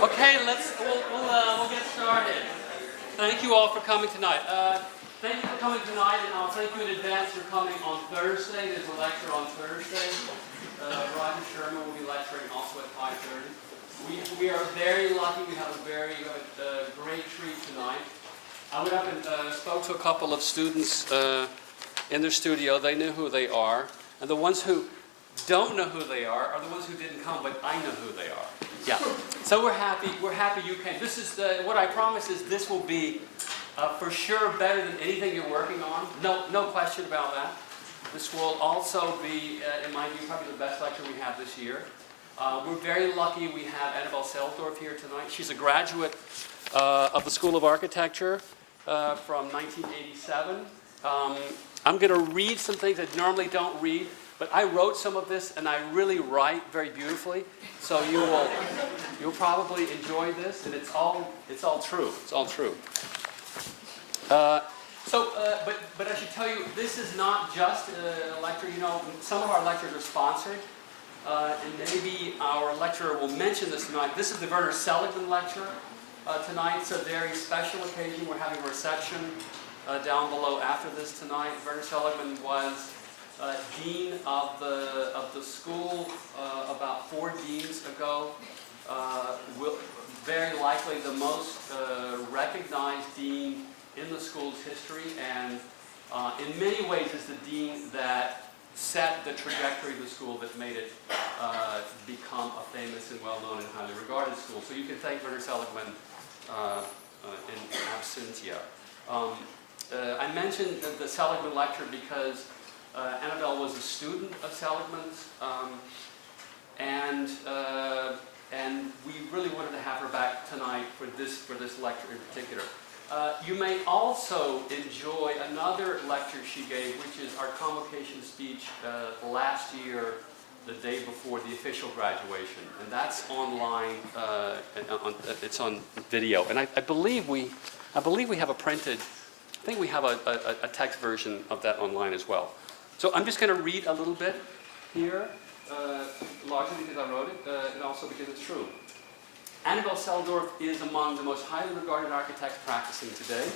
Okay, we'll get started. Thank you all for coming tonight. Thank you for coming tonight, and I'll thank you in advance for coming on Thursday. There's a lecture on Thursday. Roger Sherman will be lecturing also at 5:30. We are very lucky. We have a very great treat tonight. I went up and spoke to a couple of students in their studio. They knew who they are, and the ones who don't know who they are the ones who didn't come, but I know who they are. Yeah. So we're happy you came. This is what I promise is this will be for sure better than anything you're working on. No question about that. This will also be, in my view, probably the best lecture we have this year. We're very lucky we have Annabelle Selldorf here tonight. She's a graduate of the School of Architecture from 1987. I'm going to read some things I normally don't read, but I wrote some of this, and I really write very beautifully. So you'll probably enjoy this, and it's all true. It's all true. But I should tell you, this is not just a lecture. You know, some of our lectures are sponsored. And maybe our lecturer will mention this tonight. This is the Werner Seligmann lecture tonight. It's a very special occasion. We're having a reception down below after this tonight. Werner Seligmann was dean of the school about 4 deans ago. Very likely the most recognized dean in the school's history, and in many ways is the dean that set the trajectory of the school that made it become a famous and well-known and highly regarded school. So you can thank Werner Seligmann in absentia. I mentioned the Seligmann lecture because Annabelle was a student of Seligmann's, and we really wanted to have her back tonight for this lecture in particular. You may also enjoy another lecture she gave, which is our convocation speech last year, the day before the official graduation, and that's online. It's on video, and I believe we have a printed. I think we have a text version of that online as well. So I'm just going to read a little bit here, largely because I wrote it, and also because it's true. Annabelle Selldorf is among the most highly regarded architects practicing today.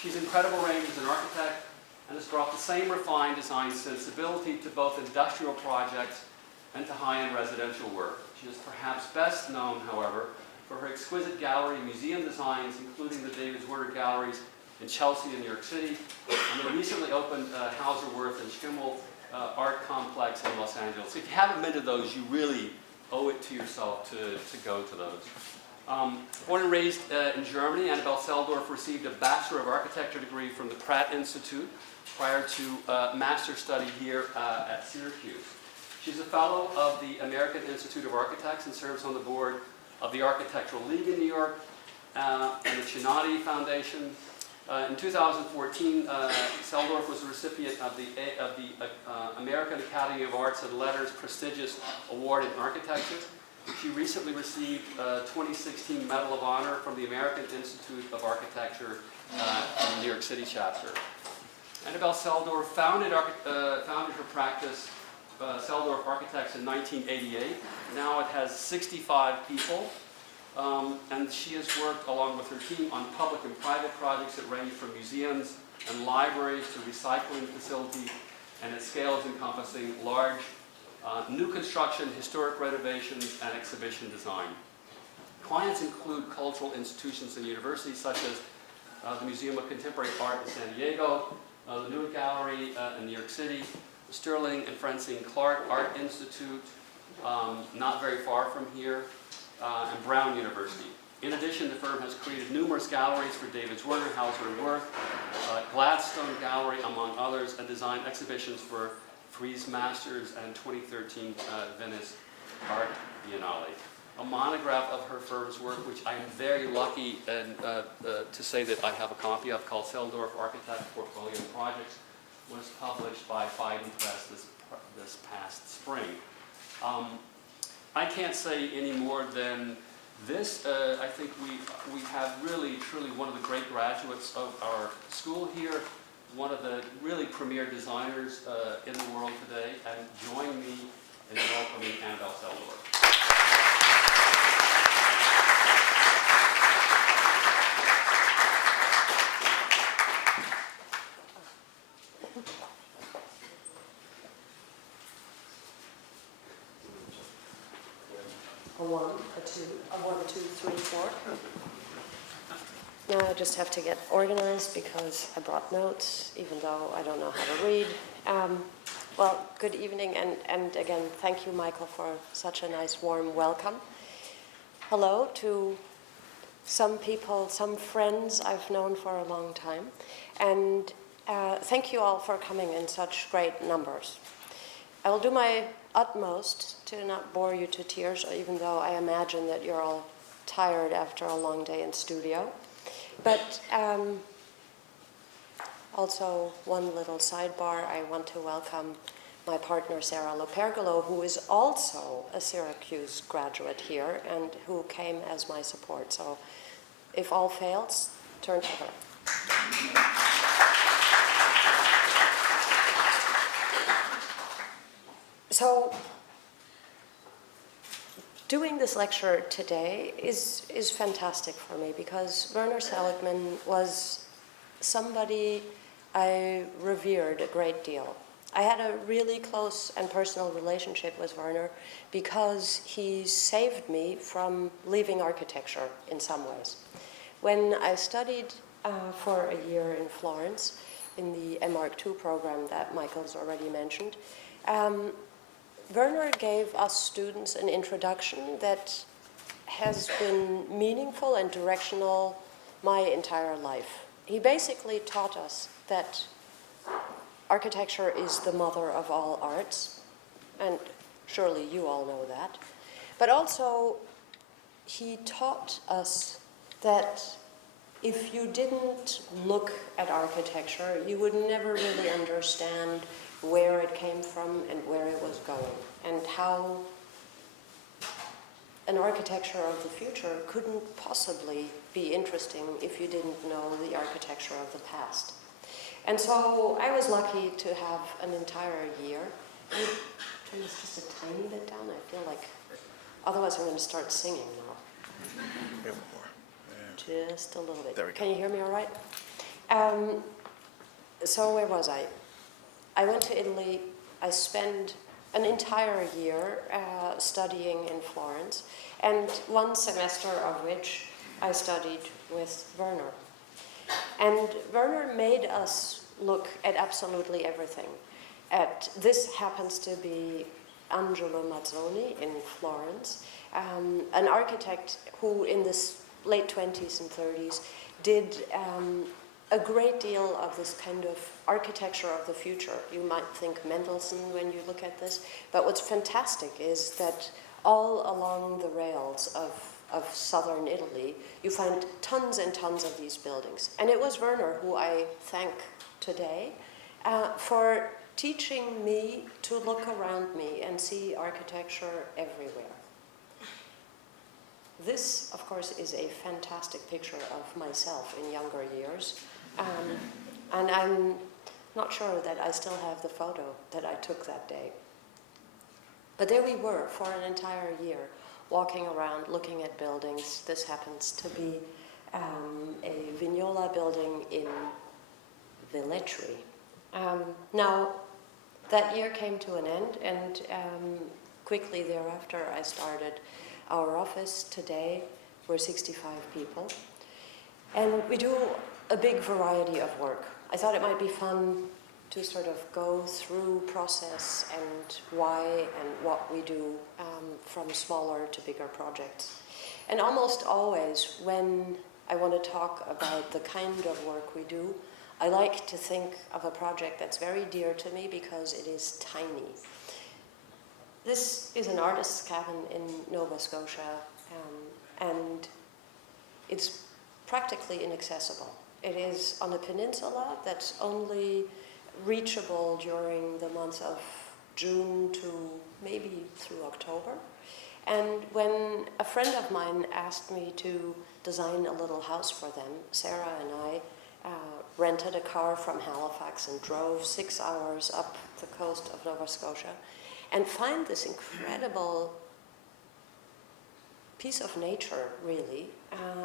She's incredible range as an architect and has brought the same refined design sensibility to both industrial projects and to high-end residential work. She is perhaps best known, however, for her exquisite gallery and museum designs, including the David Zwirner galleries in Chelsea and New York City, and the recently opened Hauser Wirth and Schimmel Art Complex in Los Angeles. If you haven't been to those, you really owe it to yourself to go to those. Born and raised in Germany, Annabelle Selldorf received a Bachelor of Architecture degree from the Pratt Institute prior to master's study here at Syracuse. She's a fellow of the American Institute of Architects and serves on the board of the Architectural League in New York and the Chinati Foundation. In 2014, Selldorf was a recipient of the American Academy of Arts and Letters prestigious award in architecture. She recently received a 2016 Medal of Honor from the American Institute of Architecture in the New York City chapter. Annabelle Selldorf founded her practice, Selldorf Architects, in 1988. Now it has 65 people. And she has worked along with her team on public and private projects that range from museums and libraries to recycling facilities, and at scales encompassing large new construction, historic renovations, and exhibition design. Clients include cultural institutions and universities such as the Museum of Contemporary Art in San Diego, the Neue Galerie in New York City, the Sterling and Francine Clark Art Institute, not very far from here, and Brown University. In addition, the firm has created numerous galleries for David Zwirner, Hauser Wirth, Gladstone Gallery, among others, and designed exhibitions for Frieze Masters and 2013 Venice Art Biennale. A monograph of her firm's work, which I am very lucky to say that I have a copy of, called Selldorf Architect Portfolio Projects, was published by Phaidon Press this past spring. I can't say any more than this. I think we have really, truly one of the great graduates of our school here, one of the really premier designers in the world today, and join me in welcoming Annabelle Selldorf. A 1, 2, 3, 4. Now I just have to get organized because I brought notes, even though I don't know how to read. Well, good evening, and again, thank you, Michael, for such a nice, warm welcome. Hello to some people, some friends I've known for a long time, and thank you all for coming in such great numbers. I will do my utmost to not bore you to tears, even though I imagine that you're all tired after a long day in studio. But also, one little sidebar, I want to welcome my partner, Sarah Lopergolo, who is also a Syracuse graduate here and who came as my support. So if all fails, turn to her. So doing this lecture today is fantastic for me because Werner Seligmann was somebody I revered a great deal. I had a really close and personal relationship with Werner because he saved me from leaving architecture in some ways. When I studied for a year in Florence in the M.Arch. II program that Michael's already mentioned, Werner gave us students an introduction that has been meaningful and directional my entire life. He basically taught us that architecture is the mother of all arts, and surely you all know that. But also, he taught us that if you didn't look at architecture, you would never really understand where it came from and where it was going, and how an architecture of the future couldn't possibly be interesting if you didn't know the architecture of the past. And so I was lucky to have an entire year. Can you turn this just a tiny bit down? I feel like, otherwise I'm going to start singing now. Just a little bit. There we go. Can you hear me all right? So where was I? I went to Italy. I spent an entire year studying in Florence, and one semester of which I studied with Werner. And Werner made us look at absolutely everything. This happens to be Angelo Mazzoni in Florence, an architect who in the late 20s and 30s did a great deal of this kind of architecture of the future. You might think Mendelssohn when you look at this, but what's fantastic is that all along the rails of southern Italy, you find tons and tons of these buildings. And it was Werner who I thank today for teaching me to look around me and see architecture everywhere. This, of course, is a fantastic picture of myself in younger years. And I'm not sure that I still have the photo that I took that day. But there we were for an entire year, walking around, looking at buildings. This happens to be a Vignola building in Velletri. Now, that year came to an end, and quickly thereafter I started our office. Today, we're 65 people, and we do a big variety of work. I thought it might be fun to sort of go through process and why and what we do from smaller to bigger projects. And almost always when I want to talk about the kind of work we do, I like to think of a project that's very dear to me because it is tiny. This is an artist's cabin in Nova Scotia, and it's practically inaccessible. It is on a peninsula that's only reachable during the months of June to maybe through October. And when a friend of mine asked me to design a little house for them, Sarah and I rented a car from Halifax and drove 6 hours up the coast of Nova Scotia and find this incredible piece of nature, really,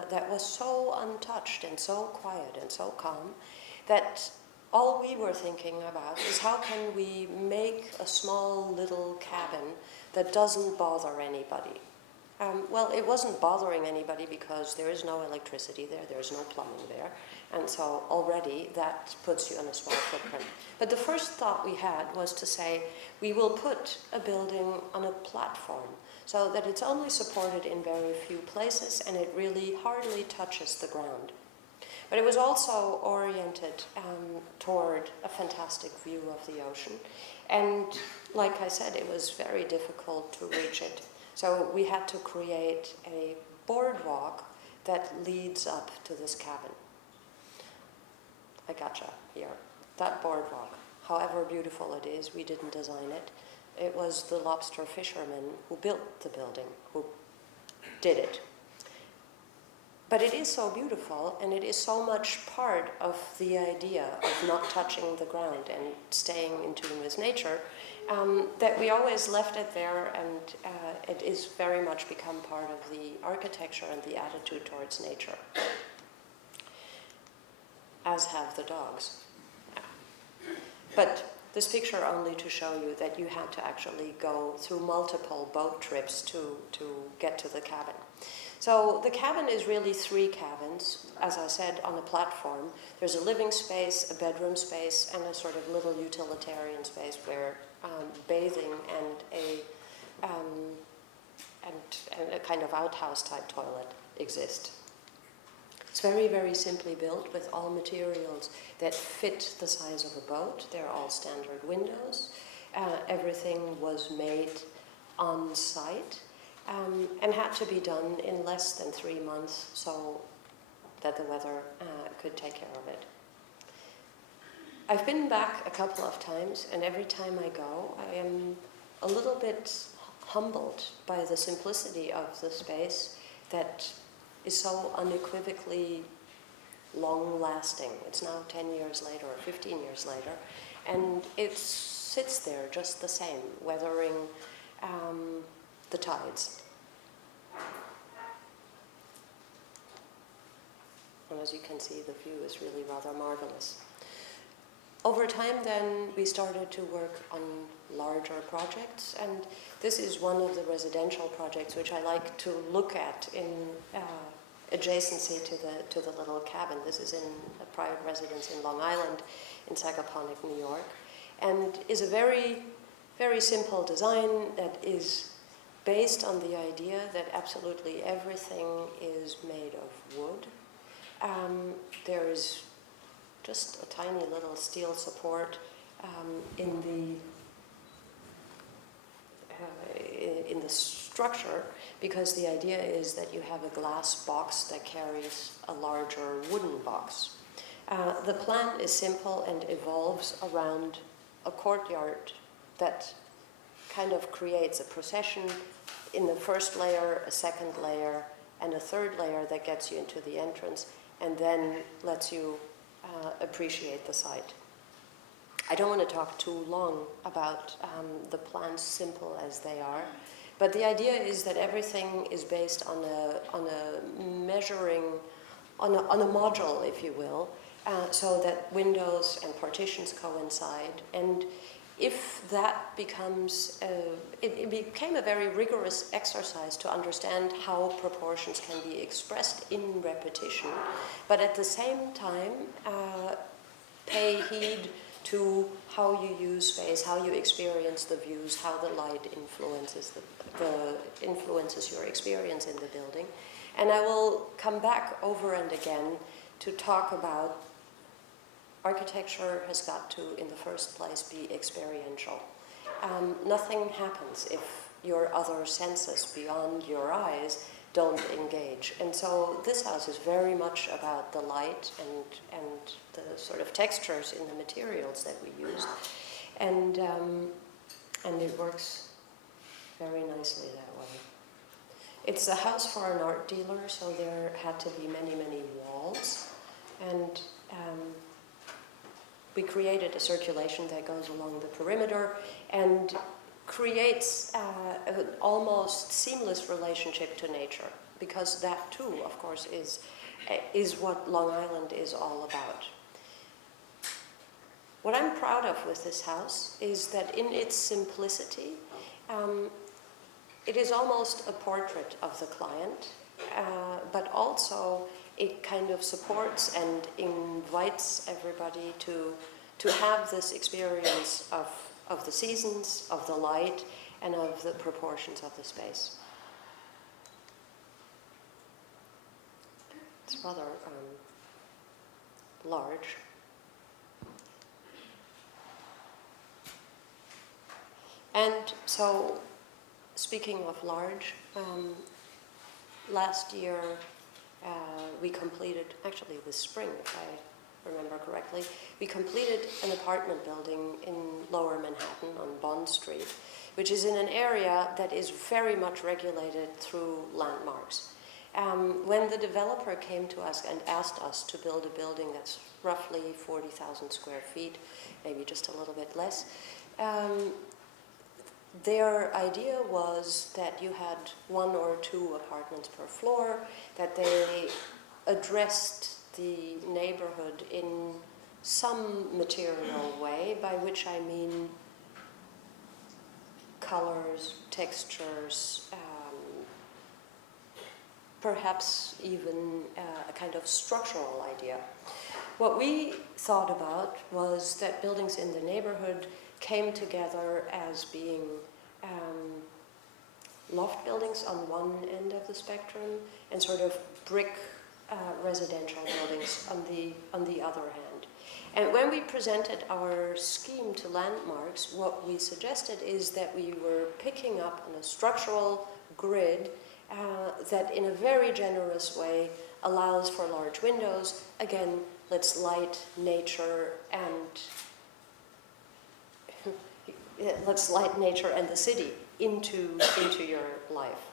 that was so untouched and so quiet and so calm that all we were thinking about is how can we make a small little cabin that doesn't bother anybody. Well, it wasn't bothering anybody because there is no electricity there, there's no plumbing there, and so already that puts you on a small footprint. But the first thought we had was to say, we will put a building on a platform so that it's only supported in very few places and it really hardly touches the ground. But it was also oriented toward a fantastic view of the ocean. And like I said, it was very difficult to reach it. So we had to create a boardwalk that leads up to this cabin. I gotcha here. That boardwalk, however beautiful it is, we didn't design it. It was the lobster fishermen who built the building, who did it. But it is so beautiful, and it is so much part of the idea of not touching the ground and staying in tune with nature, that we always left it there, and it is very much become part of the architecture and the attitude towards nature, as have the dogs. But this picture only to show you that you had to actually go through multiple boat trips to get to the cabin. So the cabin is really 3 cabins, as I said, on a platform. There's a living space, a bedroom space, and a sort of little utilitarian space where bathing and a kind of outhouse type toilet exist. It's very, very simply built with all materials that fit the size of a boat. They're all standard windows. Everything was made on site. And had to be done in less than 3 months so that the weather could take care of it. I've been back a couple of times, and every time I go, I am a little bit humbled by the simplicity of the space that is so unequivocally long-lasting. It's now 10 years later, or 15 years later, and it sits there just the same, weathering the tides. And as you can see, the view is really rather marvelous. Over time then, we started to work on larger projects, and this is one of the residential projects which I like to look at in adjacency to the little cabin. This is in a private residence in Long Island, in Sagaponack, New York, and is a very, very simple design that is based on the idea that absolutely everything is made of wood. There is just a tiny little steel support in the structure, because the idea is that you have a glass box that carries a larger wooden box. The plan is simple and evolves around a courtyard that kind of creates a procession. In the first layer, a second layer, and a third layer that gets you into the entrance, and then lets you appreciate the site. I don't want to talk too long about the plans, simple as they are, but the idea is that everything is based on a measuring, on a module, if you will, so that windows and partitions coincide. And if that becomes, it became a very rigorous exercise to understand how proportions can be expressed in repetition, but at the same time pay heed to how you use space, how you experience the views, how the light influences your experience in the building. And I will come back over and again to talk about architecture has got to, in the first place, be experiential. Nothing happens if your other senses beyond your eyes don't engage. And so this house is very much about the light and the sort of textures in the materials that we used. And it works very nicely that way. It's a house for an art dealer, so there had to be many, many walls. And we created a circulation that goes along the perimeter and creates an almost seamless relationship to nature, because that too, of course, is what Long Island is all about. What I'm proud of with this house is that in its simplicity, it is almost a portrait of the client, but also it kind of supports and invites everybody to have this experience of the seasons, of the light, and of the proportions of the space. It's rather large. And so, speaking of large, last year we completed, actually this spring if I remember correctly, we completed an apartment building in Lower Manhattan on Bond Street, which is in an area that is very much regulated through landmarks. When the developer came to us and asked us to build a building that's roughly 40,000 square feet, maybe just a little bit less, their idea was that you had 1 or 2 apartments per floor, that they addressed the neighborhood in some material way, by which I mean colors, textures, perhaps even a kind of structural idea. What we thought about was that buildings in the neighborhood came together as being loft buildings on one end of the spectrum and sort of brick residential buildings on the other hand. And when we presented our scheme to landmarks, what we suggested is that we were picking up on a structural grid that in a very generous way allows for large windows. Again, let's light nature and let's light nature and the city into your life.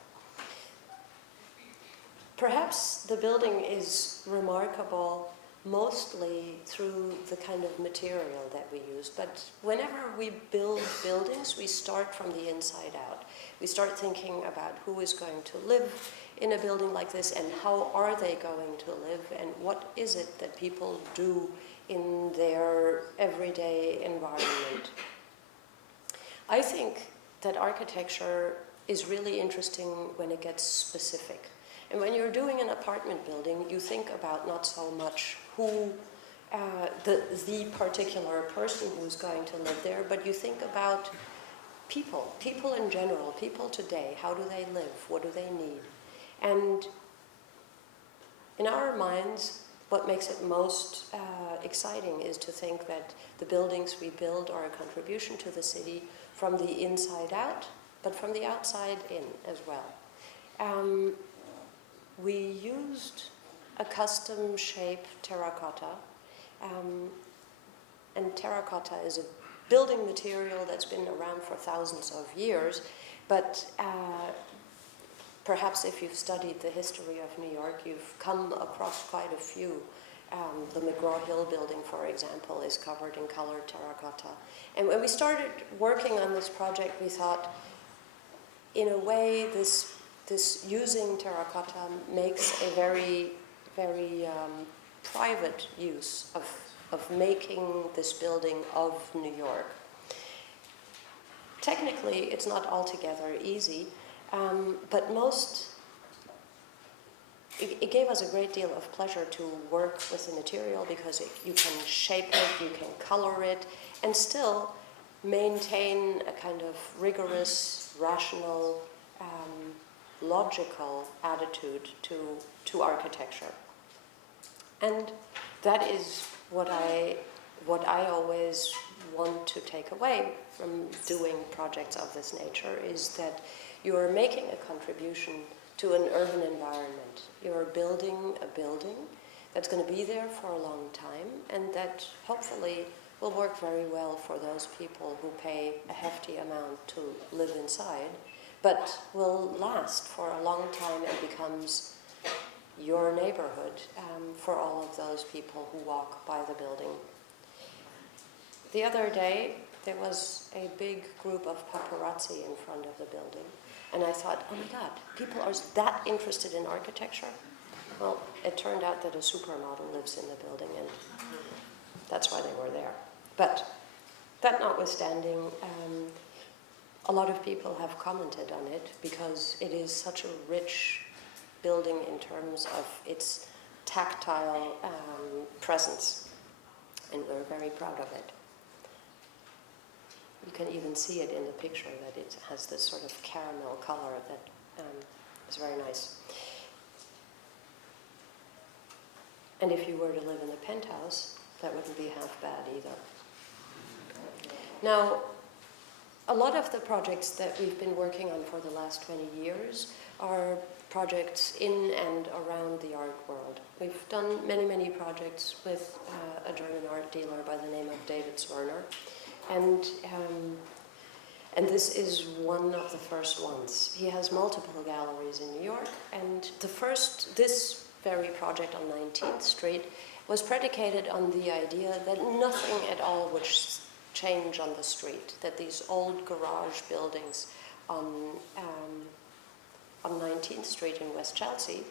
Perhaps the building is remarkable mostly through the kind of material that we use, but whenever we build buildings, we start from the inside out. We start thinking about who is going to live in a building like this and how are they going to live and what is it that people do in their everyday environment. I think that architecture is really interesting when it gets specific. And when you're doing an apartment building, you think about not so much who, the particular person who's going to live there, but you think about people in general, people today. How do they live? What do they need? And in our minds, what makes it most exciting is to think that the buildings we build are a contribution to the city from the inside out, but from the outside in as well. We used a custom-shaped terracotta, and terracotta is a building material that's been around for thousands of years, but perhaps if you've studied the history of New York, you've come across quite a few. The McGraw-Hill building, for example, is covered in colored terracotta. And when we started working on this project, we thought, in a way, this using terracotta makes a very, very private use of making this building of New York. Technically, it's not altogether easy, but it gave us a great deal of pleasure to work with the material because you can shape it, you can color it, and still maintain a kind of rigorous, rational, logical attitude to architecture. And that is what I always want to take away from doing projects of this nature, is that you are making a contribution to an urban environment. You're building a building that's going to be there for a long time and that hopefully will work very well for those people who pay a hefty amount to live inside, but will last for a long time and becomes your neighborhood for all of those people who walk by the building. The other day, there was a big group of paparazzi in front of the building. And I thought, oh my God, people are that interested in architecture? Well, it turned out that a supermodel lives in the building, and that's why they were there. But that notwithstanding, a lot of people have commented on it because it is such a rich building in terms of its tactile presence, and we're very proud of it. You can even see it in the picture that it has this sort of caramel color that is very nice. And if you were to live in the penthouse, that wouldn't be half bad either. Now, a lot of the projects that we've been working on for the last 20 years are projects in and around the art world. We've done many, many projects with a German art dealer by the name of David Zwirner. And this is one of the first ones. He has multiple galleries in New York, and this very project on 19th Street was predicated on the idea that nothing at all would change on the street, that these old garage buildings on 19th Street in West Chelsea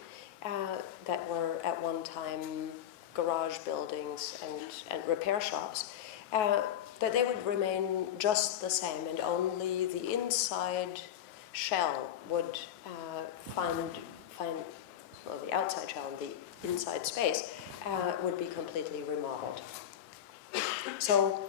that were at one time garage buildings and repair shops, that they would remain just the same, and only the inside shell would the outside shell and the inside space would be completely remodeled. So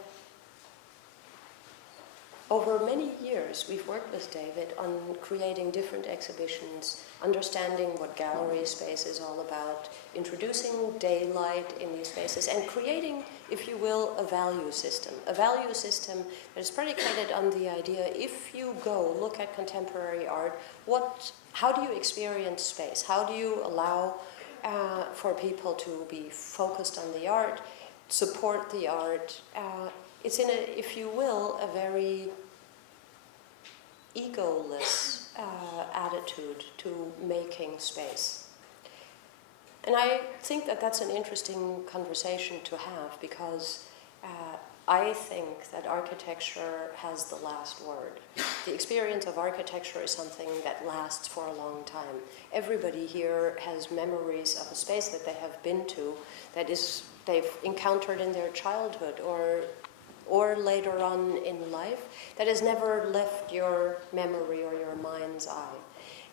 over many years, we've worked with David on creating different exhibitions, understanding what gallery space is all about, introducing daylight in these spaces, and creating, if you will, a value system. A value system that is predicated on the idea, if you go look at contemporary art, how do you experience space? How do you allow for people to be focused on the art, support the art? It's in a, if you will, a very egoless attitude to making space. And I think that that's an interesting conversation to have, because I think that architecture has the last word. The experience of architecture is something that lasts for a long time. Everybody here has memories of a space that they have been to, that is they've encountered in their childhood or later on in life, that has never left your memory or your mind's eye.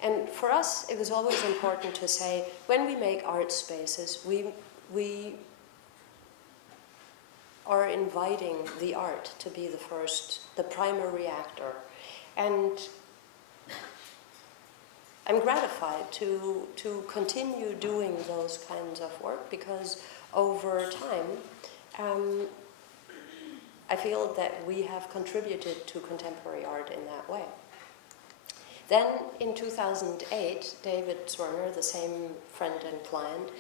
And for us, it was always important to say, when we make art spaces, we are inviting the art to be the primary actor. And I'm gratified to continue doing those kinds of work, because over time, I feel that we have contributed to contemporary art in that way. Then in 2008, David Zwirner, the same friend and client,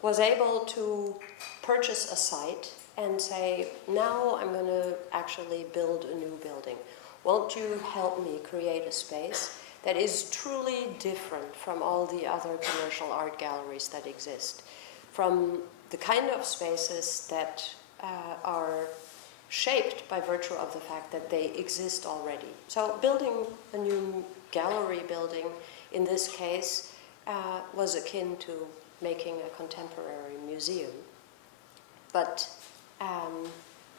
was able to purchase a site and say, now I'm going to actually build a new building. Won't you help me create a space that is truly different from all the other commercial art galleries that exist, from the kind of spaces that are shaped by virtue of the fact that they exist already. So building a new gallery building, in this case, was akin to making a contemporary museum, but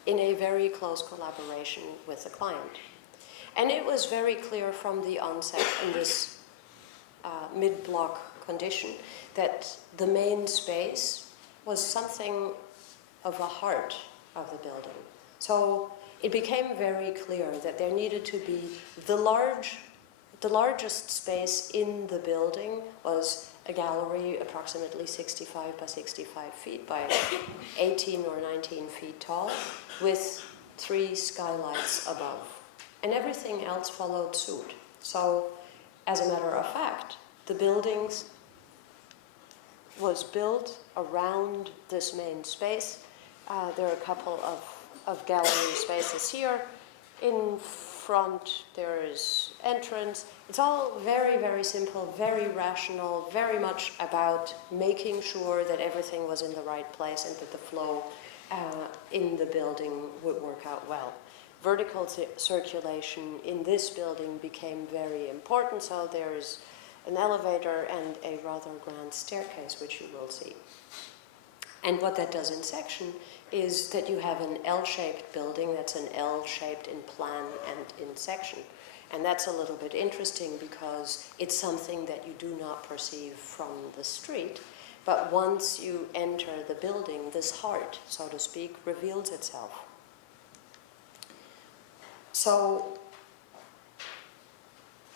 in a very close collaboration with the client. And it was very clear from the onset in this mid-block condition that the main space was something of a heart of the building. So it became very clear that there needed to be the largest space in the building was a gallery approximately 65 by 65 feet by 18 or 19 feet tall, with 3 skylights above. And everything else followed suit. So, as a matter of fact, the buildings was built around this main space. There are a couple of gallery spaces here. In front, there is entrance. It's all very, very simple, very rational, very much about making sure that everything was in the right place and that the flow in the building would work out well. Vertical circulation in this building became very important, so there is an elevator and a rather grand staircase, which you will see. And what that does in section is that you have an L-shaped building that's an L-shaped in plan and in section. And that's a little bit interesting because it's something that you do not perceive from the street, but once you enter the building, this heart, so to speak, reveals itself. So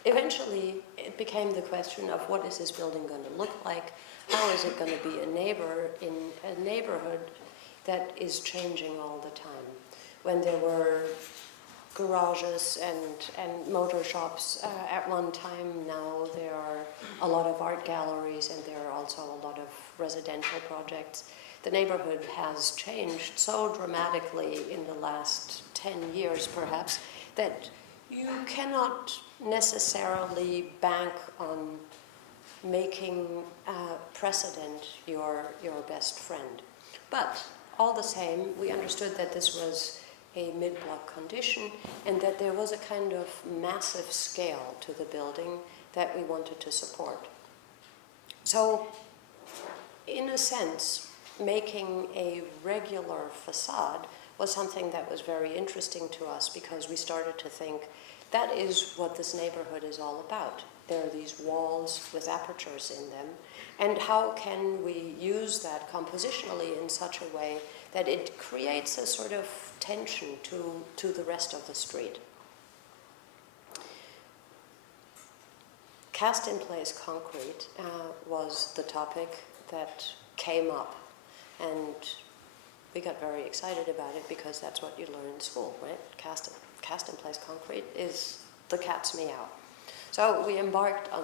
eventually it became the question of what is this building going to look like? How is it going to be a neighbor in a neighborhood that is changing all the time? When there were garages and motor shops at one time, now there are a lot of art galleries and there are also a lot of residential projects. The neighborhood has changed so dramatically in the last 10 years perhaps that you cannot necessarily bank on making precedent your best friend. But all the same, we understood that this was a mid-block condition and that there was a kind of massive scale to the building that we wanted to support. So, in a sense, making a regular facade was something that was very interesting to us because we started to think that is what this neighborhood is all about. There are these walls with apertures in them, and how can we use that compositionally in such a way that it creates a sort of tension to the rest of the street. Cast-in-place concrete was the topic that came up, and we got very excited about it because that's what you learn in school, right? Cast-in-place concrete is the cat's meow. So we embarked on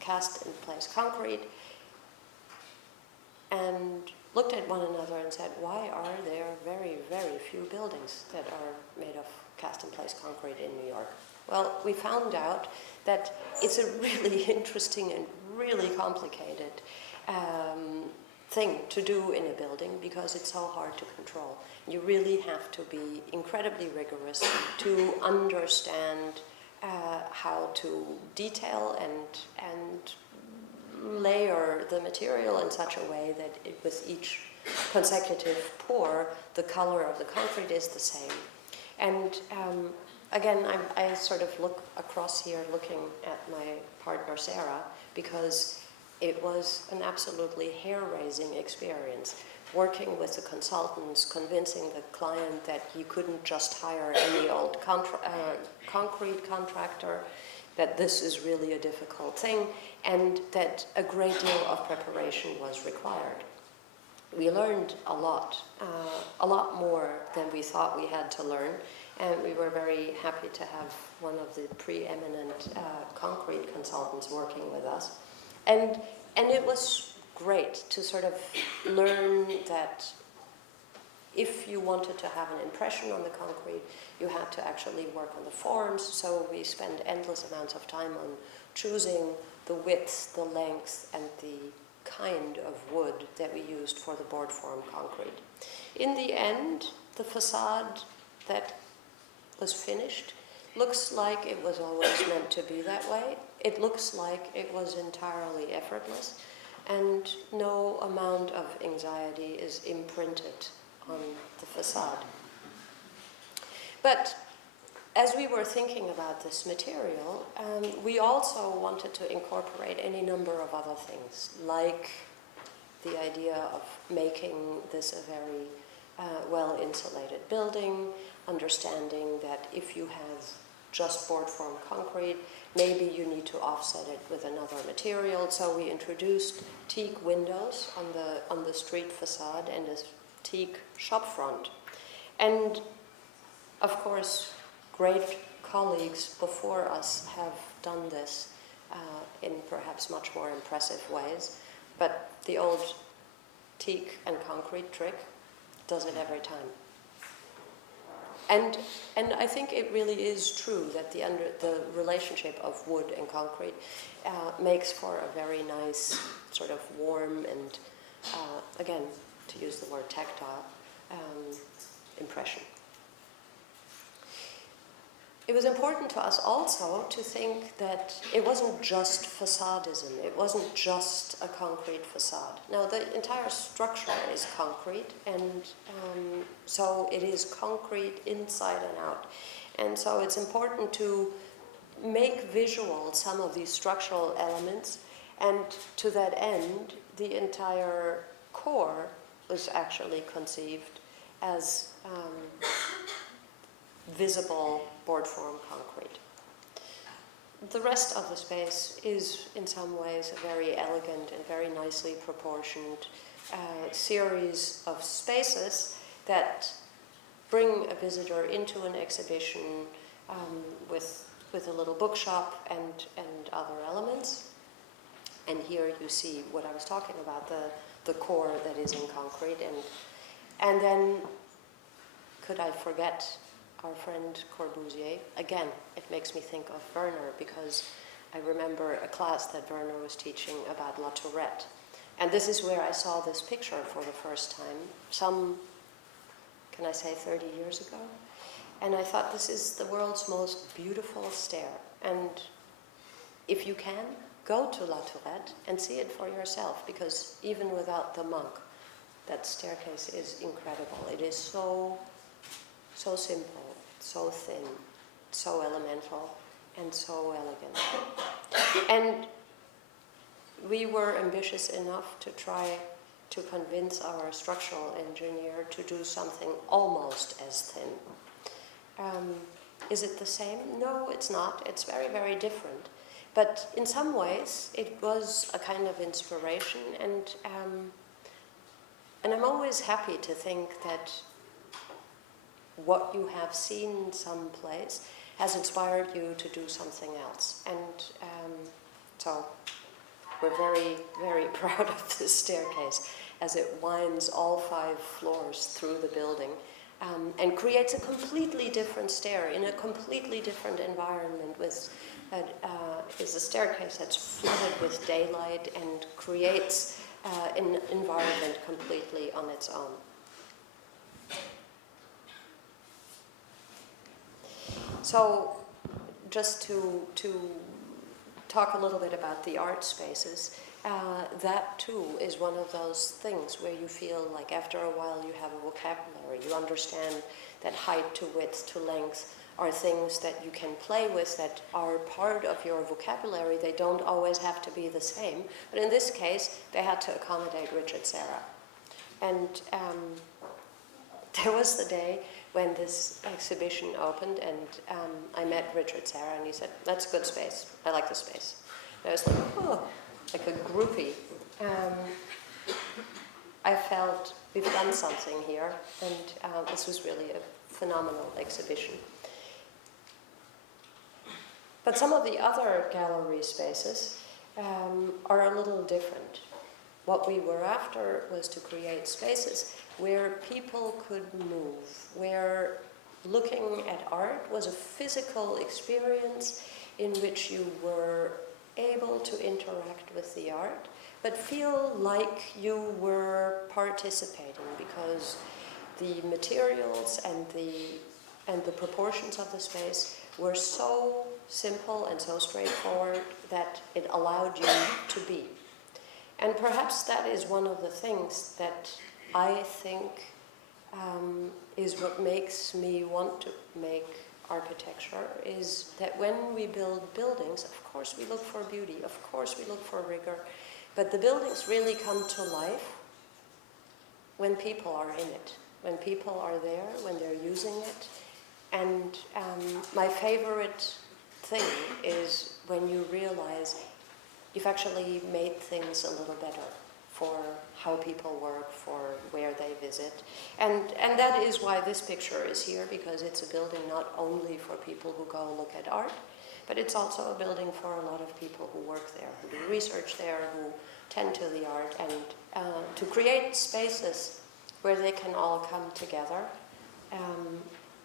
cast-in-place concrete and looked at one another and said, why are there very, very few buildings that are made of cast-in-place concrete in New York? Well, we found out that it's a really interesting and really complicated thing to do in a building because it's so hard to control. You really have to be incredibly rigorous to understand how to detail and layer the material in such a way that with each consecutive pour, the color of the concrete is the same. And again, I sort of look across here looking at my partner Sarah because it was an absolutely hair-raising experience working with the consultants, convincing the client that you couldn't just hire any old concrete contractor, that this is really a difficult thing, and that a great deal of preparation was required. We learned a lot more than we thought we had to learn, and we were very happy to have one of the preeminent concrete consultants working with us. And it was great to sort of learn that if you wanted to have an impression on the concrete, you had to actually work on the forms. So we spent endless amounts of time on choosing the width, the length, and the kind of wood that we used for the board form concrete. In the end, the facade that was finished looks like it was always meant to be that way. It looks like it was entirely effortless, and no amount of anxiety is imprinted on the facade. But as we were thinking about this material, we also wanted to incorporate any number of other things, like the idea of making this a very well-insulated building, understanding that if you have just board form concrete, maybe you need to offset it with another material. So we introduced teak windows on the street facade and a teak shop front. And of course, great colleagues before us have done this in perhaps much more impressive ways, but the old teak and concrete trick does it every time. And I think it really is true that the relationship of wood and concrete makes for a very nice sort of warm and, again, to use the word tactile, impression. it was important to us also to think that it wasn't just facadism, it wasn't just a concrete facade. Now, the entire structure is concrete, and so it is concrete inside and out. And so it's important to make visual some of these structural elements, and to that end, the entire core was actually conceived as visible board form concrete. The rest of the space is in some ways a very elegant and very nicely proportioned series of spaces that bring a visitor into an exhibition with a little bookshop and other elements. And here you see what I was talking about, the core that is in concrete. And then, could I forget our friend Corbusier? Again, it makes me think of Werner, because I remember a class that Werner was teaching about La Tourette. And this is where I saw this picture for the first time, some, can I say, 30 years ago? And I thought, this is the world's most beautiful stair. And if you can, go to La Tourette and see it for yourself, because even without the monk, that staircase is incredible. It is so simple, so thin, so elemental, and so elegant. And we were ambitious enough to try to convince our structural engineer to do something almost as thin. Is it the same? No, it's not. It's very, very different. But in some ways, it was a kind of inspiration, and I'm always happy to think that what you have seen someplace has inspired you to do something else. And so we're very, very proud of this staircase as it winds all 5 floors through the building and creates a completely different stair in a completely different environment with is a staircase that's flooded with daylight and creates an environment completely on its own. So, just to talk a little bit about the art spaces, that too is one of those things where you feel like after a while you have a vocabulary. You understand that height to width to length are things that you can play with, that are part of your vocabulary. They don't always have to be the same. But in this case, they had to accommodate Richard Serra. And there was the day when this exhibition opened, and I met Richard Serra, and he said, "That's a good space. I like the space." And I was like, oh, like a groupie. I felt we've done something here, and this was really a phenomenal exhibition. But some of the other gallery spaces are a little different. What we were after was to create spaces where people could move, where looking at art was a physical experience in which you were able to interact with the art, but feel like you were participating, because the materials and the proportions of the space were so simple and so straightforward that it allowed you to be. And perhaps that is one of the things that I think is what makes me want to make architecture, is that when we build buildings, of course we look for beauty, of course we look for rigor, but the buildings really come to life when people are in it, when people are there, when they're using it. And my favorite thing is when you realize you've actually made things a little better for how people work, for where they visit. And that is why this picture is here, because it's a building not only for people who go look at art, but it's also a building for a lot of people who work there, who do research there, who tend to the art, and to create spaces where they can all come together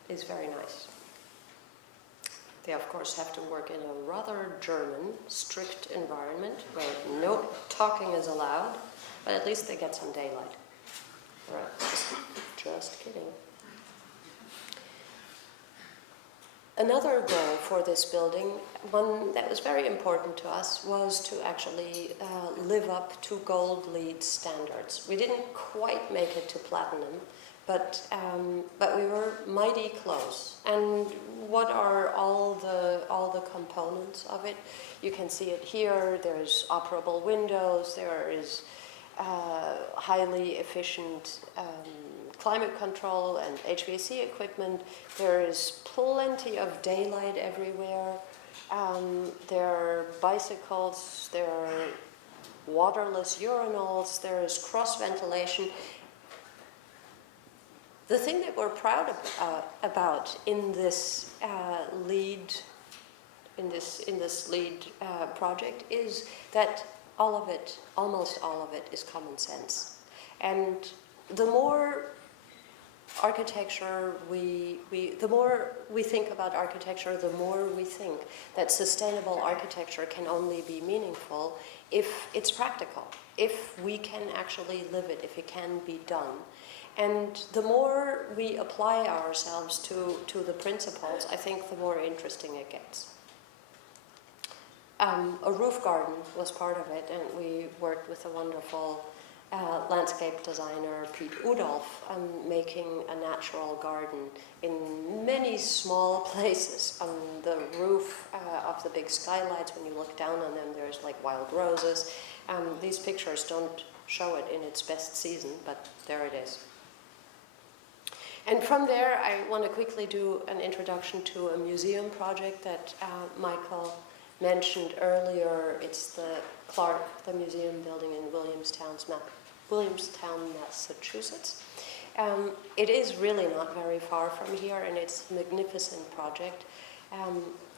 is very nice. They, of course, have to work in a rather German, strict environment where no talking is allowed, but at least they get some daylight. Right, just kidding. Another goal for this building, one that was very important to us, was to actually live up to gold LEED standards. We didn't quite make it to platinum, but we were mighty close. And what are all the components of it? You can see it here. There's operable windows. There is highly efficient climate control and HVAC equipment. There is plenty of daylight everywhere. There are bicycles, there are waterless urinals, there is cross ventilation. The thing that we're proud about in this LEED project is that all of it, almost all of it, is common sense. And the more architecture the more we think about architecture, the more we think that sustainable architecture can only be meaningful if it's practical, if we can actually live it, if it can be done. And the more we apply ourselves to the principles, I think the more interesting it gets. A roof garden was part of it, and we worked with a wonderful landscape designer, Piet Oudolf, making a natural garden in many small places. On the roof of the big skylights, when you look down on them, there's like wild roses. These pictures don't show it in its best season, but there it is. And from there, I want to quickly do an introduction to a museum project that Michael mentioned earlier. It's the museum building in Williamstown, Massachusetts. It is really not very far from here, and it's a magnificent project.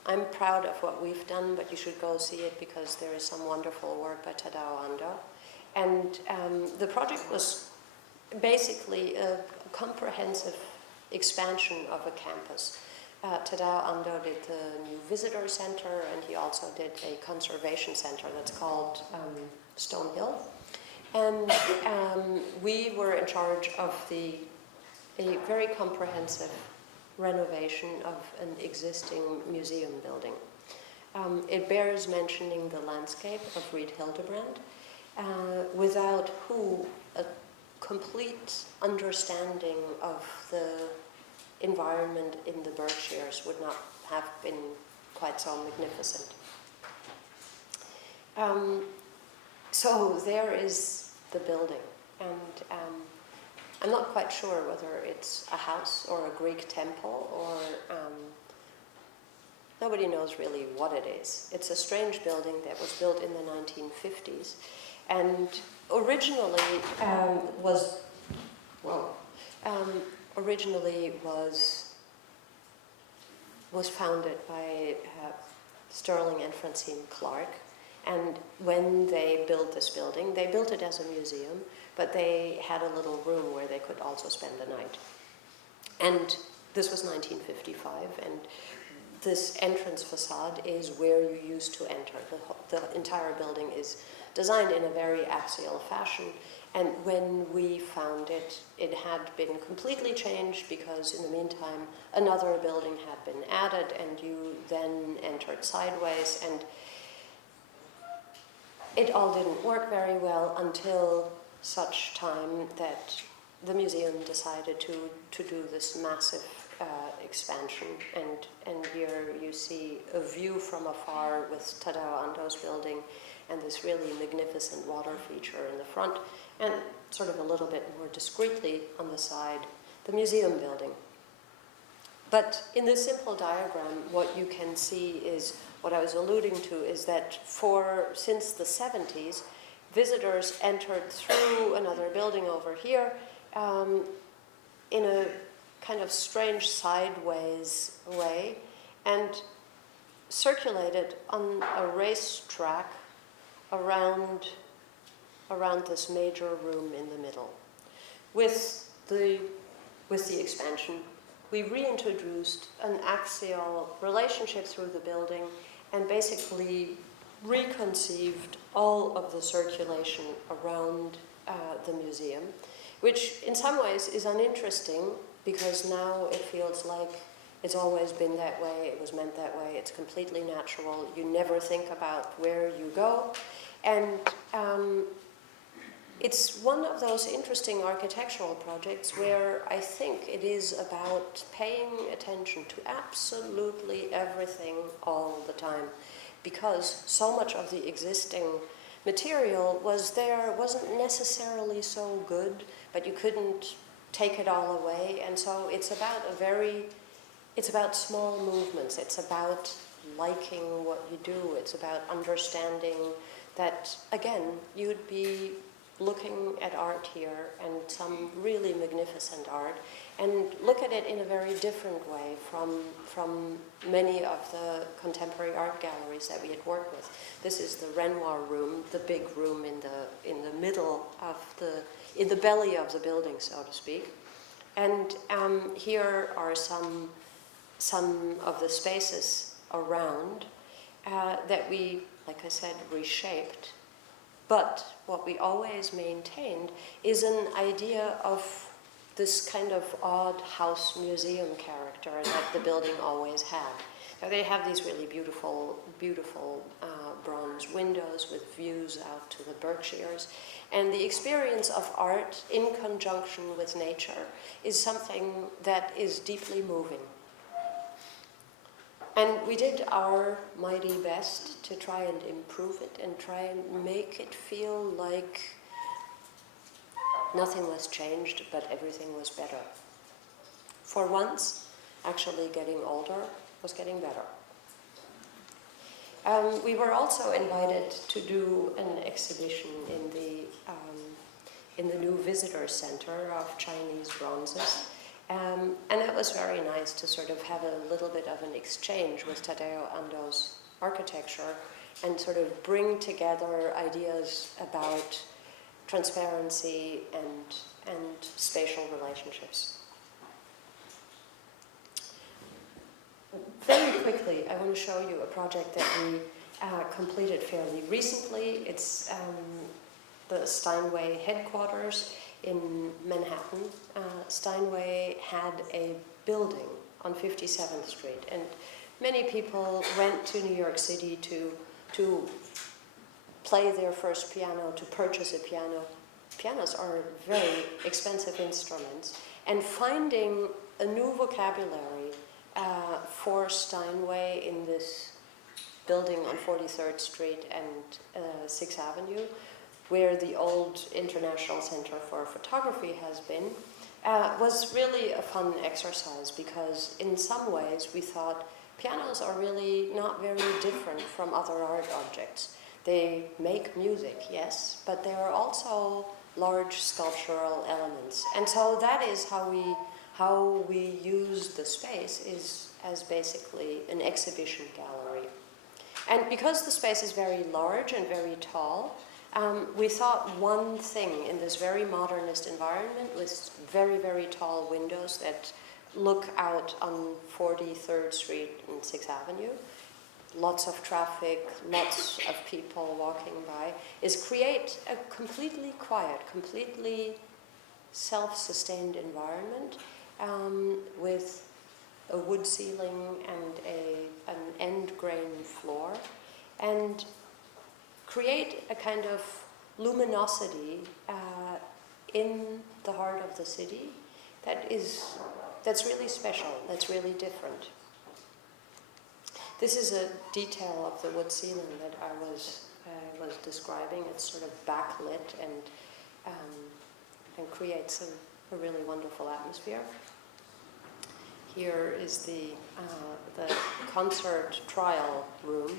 I'm proud of what we've done, but you should go see it because there is some wonderful work by Tadao Ando. And the project was basically a comprehensive expansion of a campus. Tadao Ando did the new visitor center, and he also did a conservation center that's called Stonehill. And we were in charge of a very comprehensive renovation of an existing museum building. It bears mentioning the landscape of Reed Hildebrand, without who a complete understanding of the environment in the Berkshires would not have been quite so magnificent. So there is the building, and I'm not quite sure whether it's a house or a Greek temple, or nobody knows really what it is. It's a strange building that was built in the 1950s, and originally was founded by Sterling and Francine Clark. And when they built this building, they built it as a museum, but they had a little room where they could also spend the night. And this was 1955, and this entrance facade is where you used to enter. The entire building is designed in a very axial fashion, and when we found it, it had been completely changed because in the meantime, another building had been added, and you then entered sideways, and it all didn't work very well until such time that the museum decided to do this massive expansion. And here you see a view from afar with Tadao Ando's building and this really magnificent water feature in the front, and sort of a little bit more discreetly on the side, the museum building. But in this simple diagram, what you can see is, what I was alluding to is that since the 70s, visitors entered through another building over here in a kind of strange sideways way, and circulated on a racetrack around this major room in the middle. With the expansion, we reintroduced an axial relationship through the building and basically reconceived all of the circulation around the museum, which in some ways is uninteresting because now it feels like It's always been that way, it was meant that way, it's completely natural, you never think about where you go. And it's one of those interesting architectural projects where I think it is about paying attention to absolutely everything all the time, because so much of the existing material wasn't necessarily so good, but you couldn't take it all away, and so it's about small movements, it's about liking what you do, it's about understanding that, again, you'd be looking at art here, and some really magnificent art, and look at it in a very different way from many of the contemporary art galleries that we had worked with. This is the Renoir room, the big room in the middle of in the belly of the building, so to speak. And here are some of the spaces around that we, like I said, reshaped. But what we always maintained is an idea of this kind of odd house museum character that the building always had. Now they have these really beautiful bronze windows with views out to the Berkshires. And the experience of art in conjunction with nature is something that is deeply moving. And we did our mighty best to try and improve it and try and make it feel like nothing was changed, but everything was better. For once, actually getting older was getting better. We were also invited to do an exhibition in the new visitor center of Chinese bronzes. And it was very nice to sort of have a little bit of an exchange with Tadeo Ando's architecture and sort of bring together ideas about transparency and spatial relationships. Very quickly, I want to show you a project that we completed fairly recently. It's the Steinway headquarters in Manhattan. Steinway had a building on 57th Street, and many people went to New York City to play their first piano, to purchase a piano. Pianos are very expensive instruments, and finding a new vocabulary for Steinway in this building on 43rd Street and 6th Avenue, where the old International Center for Photography has been, was really a fun exercise, because in some ways we thought pianos are really not very different from other art objects. They make music, yes, but they are also large sculptural elements. And so that is how we use the space, is as basically an exhibition gallery. And because the space is very large and very tall, we thought one thing in this very modernist environment with very, very tall windows that look out on 43rd Street and 6th Avenue, lots of traffic, lots of people walking by, is create a completely quiet, completely self-sustained environment with a wood ceiling and an end grain floor, and create a kind of luminosity in the heart of the city that's really special, that's really different. This is a detail of the wood ceiling that I was describing. It's sort of backlit and creates a really wonderful atmosphere. Here is the concert trial room.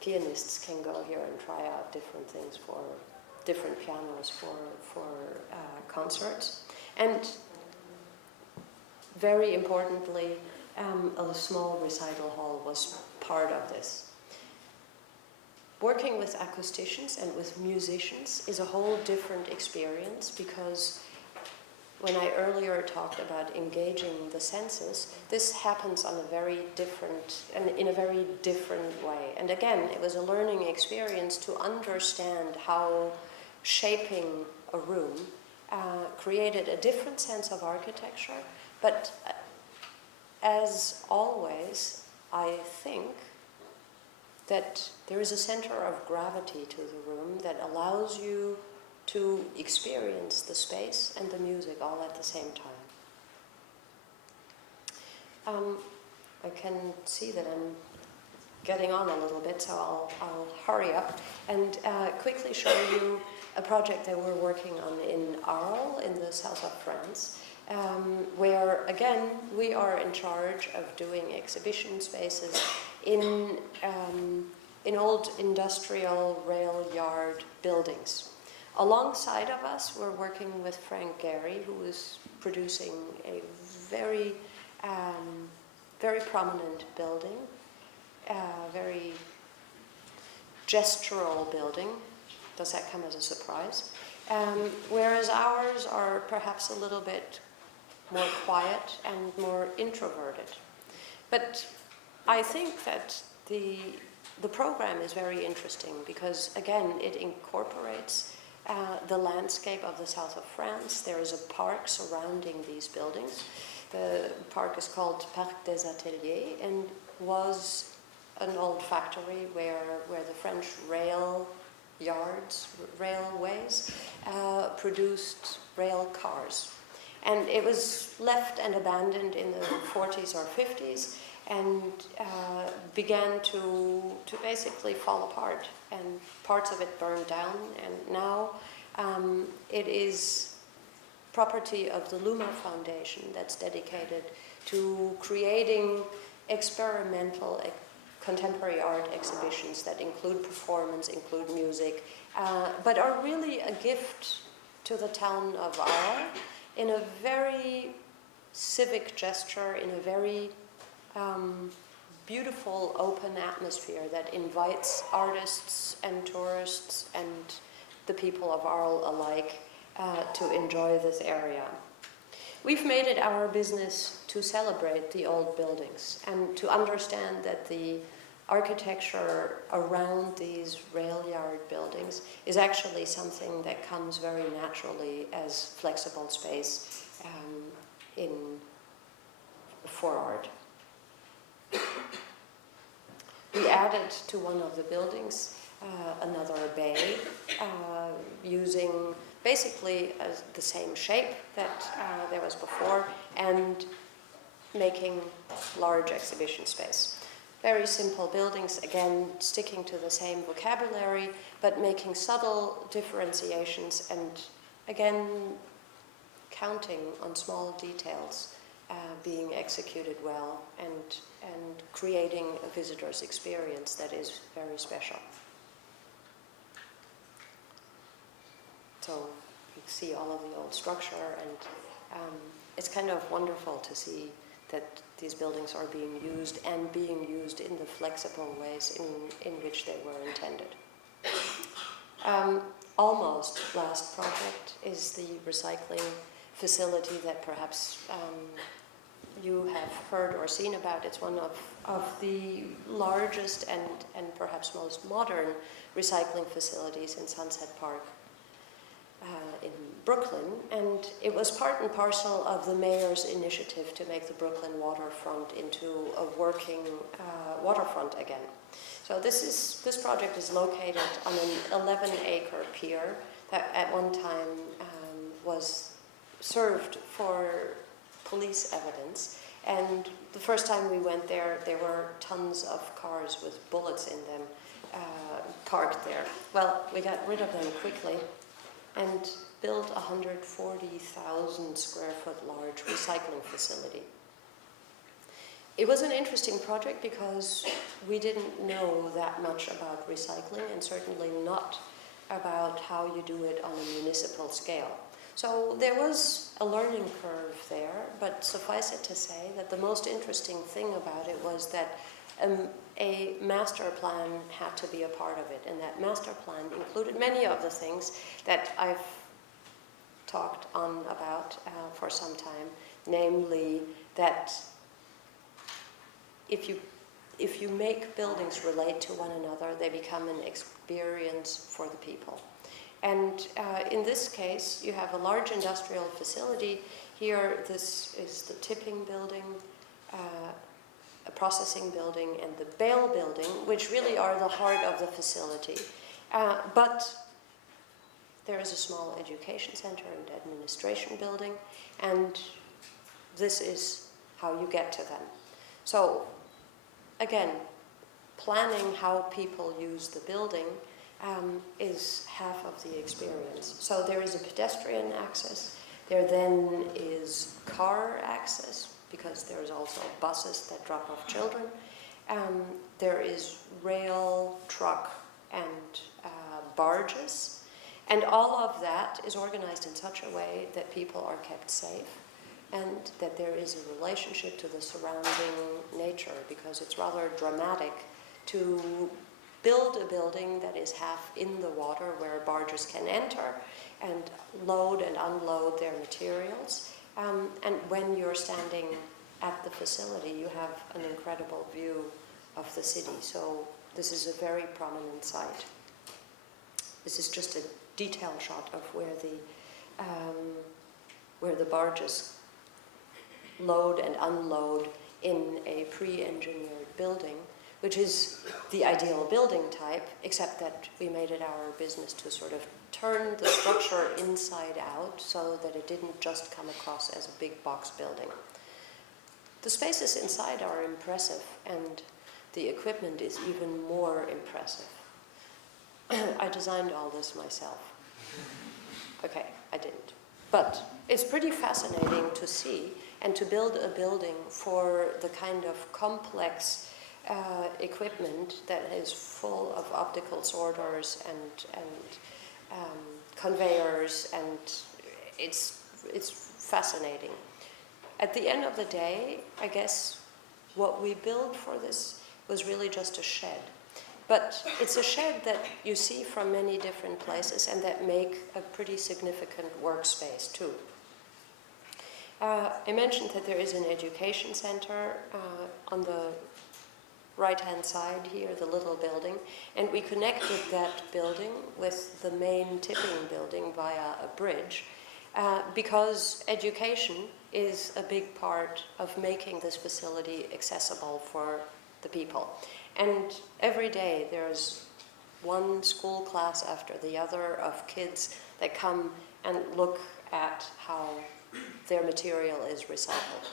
Pianists can go here and try out different things for different pianos for concerts. And very importantly, a small recital hall was part of this. Working with acousticians and with musicians is a whole different experience, because when I earlier talked about engaging the senses, this happens in a very different way. And again, it was a learning experience to understand how shaping a room created a different sense of architecture, but as always, I think that there is a center of gravity to the room that allows you to experience the space and the music all at the same time. I can see that I'm getting on a little bit, so I'll hurry up and quickly show you a project that we're working on in Arles, in the south of France, where, again, we are in charge of doing exhibition spaces in old industrial rail yard buildings. Alongside of us, we're working with Frank Gehry, who is producing a very, very prominent building, very gestural building. Does that come as a surprise? Whereas ours are perhaps a little bit more quiet and more introverted. But I think that the program is very interesting because, again, it incorporates the landscape of the south of France. There is a park surrounding these buildings. The park is called Parc des Ateliers and was an old factory where the French railways produced rail cars. And it was left and abandoned in the 40s or 50s and began to basically fall apart, and parts of it burned down, and now it is property of the Luma Foundation that's dedicated to creating experimental contemporary art exhibitions that include performance, include music, but are really a gift to the town of Arles in a very civic gesture, in a very beautiful open atmosphere that invites artists and tourists and the people of Arles alike to enjoy this area. We've made it our business to celebrate the old buildings and to understand that the architecture around these rail yard buildings is actually something that comes very naturally as flexible space for art. We added to one of the buildings another bay using basically the same shape that there was before and making large exhibition space. Very simple buildings, again, sticking to the same vocabulary, but making subtle differentiations and, again, counting on small details being executed well and creating a visitor's experience that is very special. So you see all of the old structure, and it's kind of wonderful to see that these buildings are being used and being used in the flexible ways in which they were intended. Almost last project is the recycling facility that perhaps you have heard or seen about. It's one of the largest and perhaps most modern recycling facilities in Sunset Park in Brooklyn, and it was part and parcel of the mayor's initiative to make the Brooklyn waterfront into a working waterfront again. So this project is located on an 11-acre pier that at one time was served for police evidence, and the first time we went there were tons of cars with bullets in them parked there. Well, we got rid of them quickly and built a 140,000 square foot large recycling facility. It was an interesting project because we didn't know that much about recycling, and certainly not about how you do it on a municipal scale. So there was a learning curve there, but suffice it to say that the most interesting thing about it was that a master plan had to be a part of it, and that master plan included many of the things that I've talked on about for some time, namely that if you make buildings relate to one another, they become an experience for the people. And in this case, you have a large industrial facility. Here, this is the tipping building. a processing building and the bale building, which really are the heart of the facility. But there is a small education center and administration building, and this is how you get to them. So again, planning how people use the building is half of the experience. So there is a pedestrian access, there then is car access, because there's also buses that drop off children. There is rail, truck, and barges. And all of that is organized in such a way that people are kept safe and that there is a relationship to the surrounding nature, because it's rather dramatic to build a building that is half in the water where barges can enter and load and unload their materials. And when you're standing at the facility, you have an incredible view of the city. So this is a very prominent site. This is just a detail shot of where the barges load and unload in a pre-engineered building, which is the ideal building type, except that we made it our business to sort of turn the structure inside out so that it didn't just come across as a big box building. The spaces inside are impressive, and the equipment is even more impressive. I designed all this myself. Okay, I didn't. But it's pretty fascinating to see and to build a building for the kind of complex equipment that is full of optical sorters and conveyors, and it's fascinating. At the end of the day, I guess what we built for this was really just a shed. But it's a shed that you see from many different places and that make a pretty significant workspace too. I mentioned that there is an education center on the right-hand side here, the little building, and we connected that building with the main tipping building via a bridge because education is a big part of making this facility accessible for the people. And every day there's one school class after the other of kids that come and look at how their material is recycled.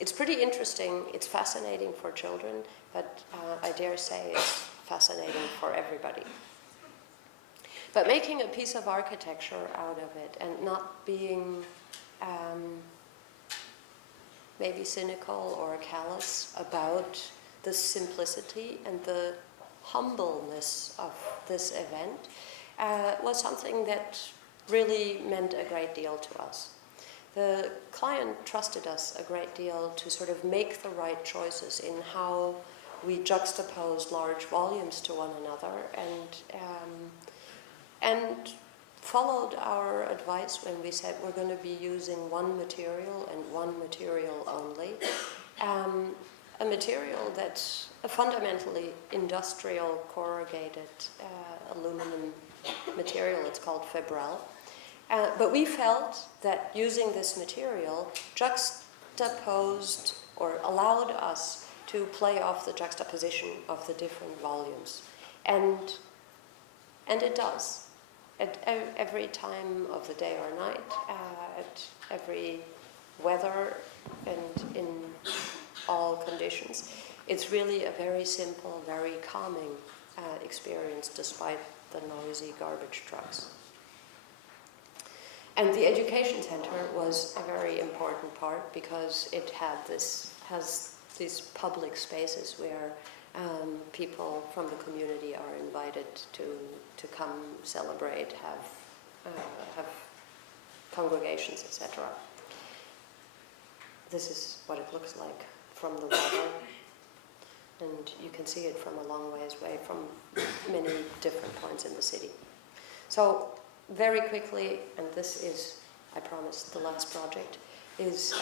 It's pretty interesting, it's fascinating for children, but I dare say it's fascinating for everybody. But making a piece of architecture out of it and not being maybe cynical or callous about the simplicity and the humbleness of this event was something that really meant a great deal to us. The client trusted us a great deal to sort of make the right choices in how we juxtaposed large volumes to one another, and followed our advice when we said we're going to be using one material and one material only. A material that's a fundamentally industrial corrugated aluminum material. It's called Fibrel. But we felt that using this material juxtaposed or allowed us to play off the juxtaposition of the different volumes. And it does. At every time of the day or night, at every weather and in all conditions. It's really a very simple, very calming experience despite the noisy garbage trucks. And the education center was a very important part because it has these public spaces where people from the community are invited to come celebrate, have congregations, etc. This is what it looks like from the water, and you can see it from a long ways away from many different points in the city. So very quickly, and this is, I promise, the last project, is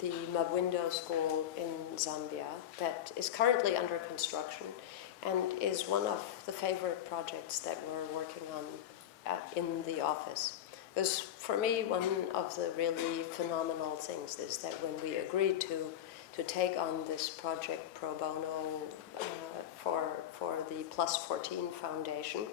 the Mabwindo School in Zambia that is currently under construction and is one of the favorite projects that we're working on in the office. Because for me, one of the really phenomenal things is that when we agreed to to take on this project pro bono for the Plus 14 Foundation.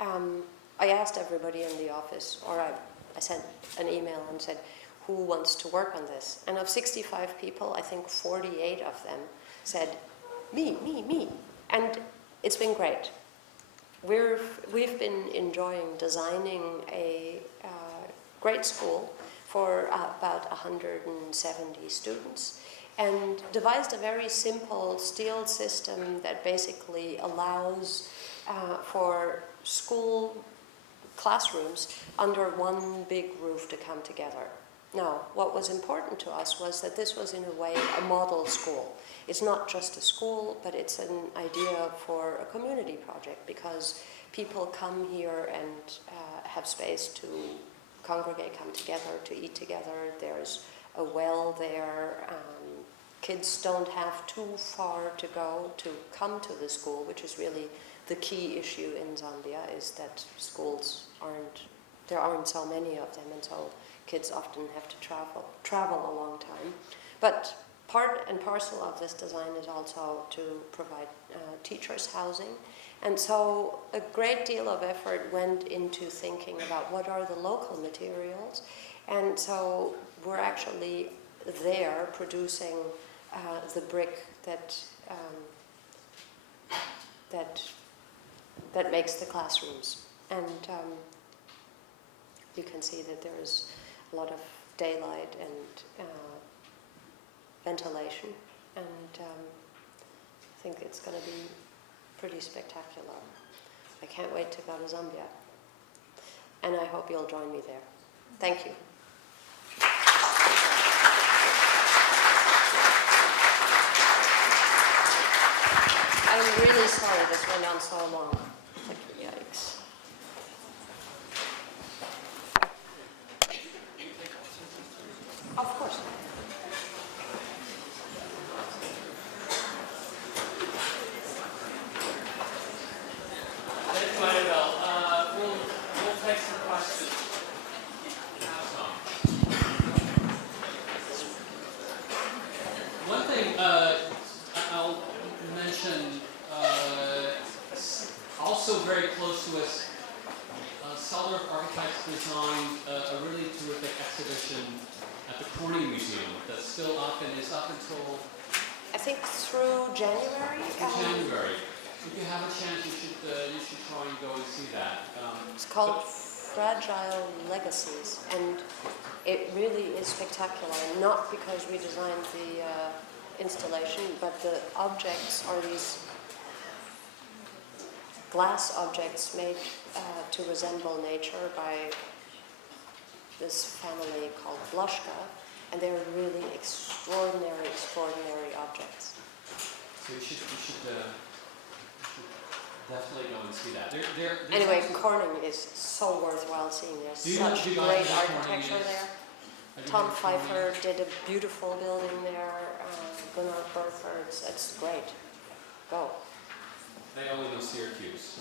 I asked everybody in the office, or I sent an email and said, who wants to work on this? And of 65 people, I think 48 of them said, me. And it's been great. We've been enjoying designing a great school for about 170 students, and devised a very simple steel system that basically allows for school classrooms under one big roof to come together. Now, what was important to us was that this was in a way a model school. It's not just a school, but it's an idea for a community project, because people come here and have space to congregate, come together, to eat together. There's a well there. Kids don't have too far to go to come to the school, which is really the key issue in Zambia, is that schools there aren't so many of them, and so kids often have to travel a long time. But part and parcel of this design is also to provide teachers housing. And so a great deal of effort went into thinking about what are the local materials. And so we're actually there producing the brick that makes the classrooms. And you can see that there is a lot of daylight and ventilation, and I think it's going to be pretty spectacular. I can't wait to go to Zambia, and I hope you'll join me there. Thank you. I'm really sorry this went on so long. Yikes. Of course. Thank you, Annabelle. We'll take some questions. One thing I'll mention, also very close to us, Selldorf Architects designed a really terrific exhibition at the Corning Museum that's still up and is up until I think through January. January. If you have a chance, you should try and go and see that. It's called Fragile Legacies, and it really is spectacular. Not because we designed the installation, but the objects are these glass objects made to resemble nature by this family called Blushka, and they're really extraordinary objects. So you should definitely go and see that. Anyway, Corning is so worthwhile seeing. There's such great architecture there. Tom Pfeiffer did a beautiful building there. Gunnar Berther, it's great. Go. They only know Syracuse.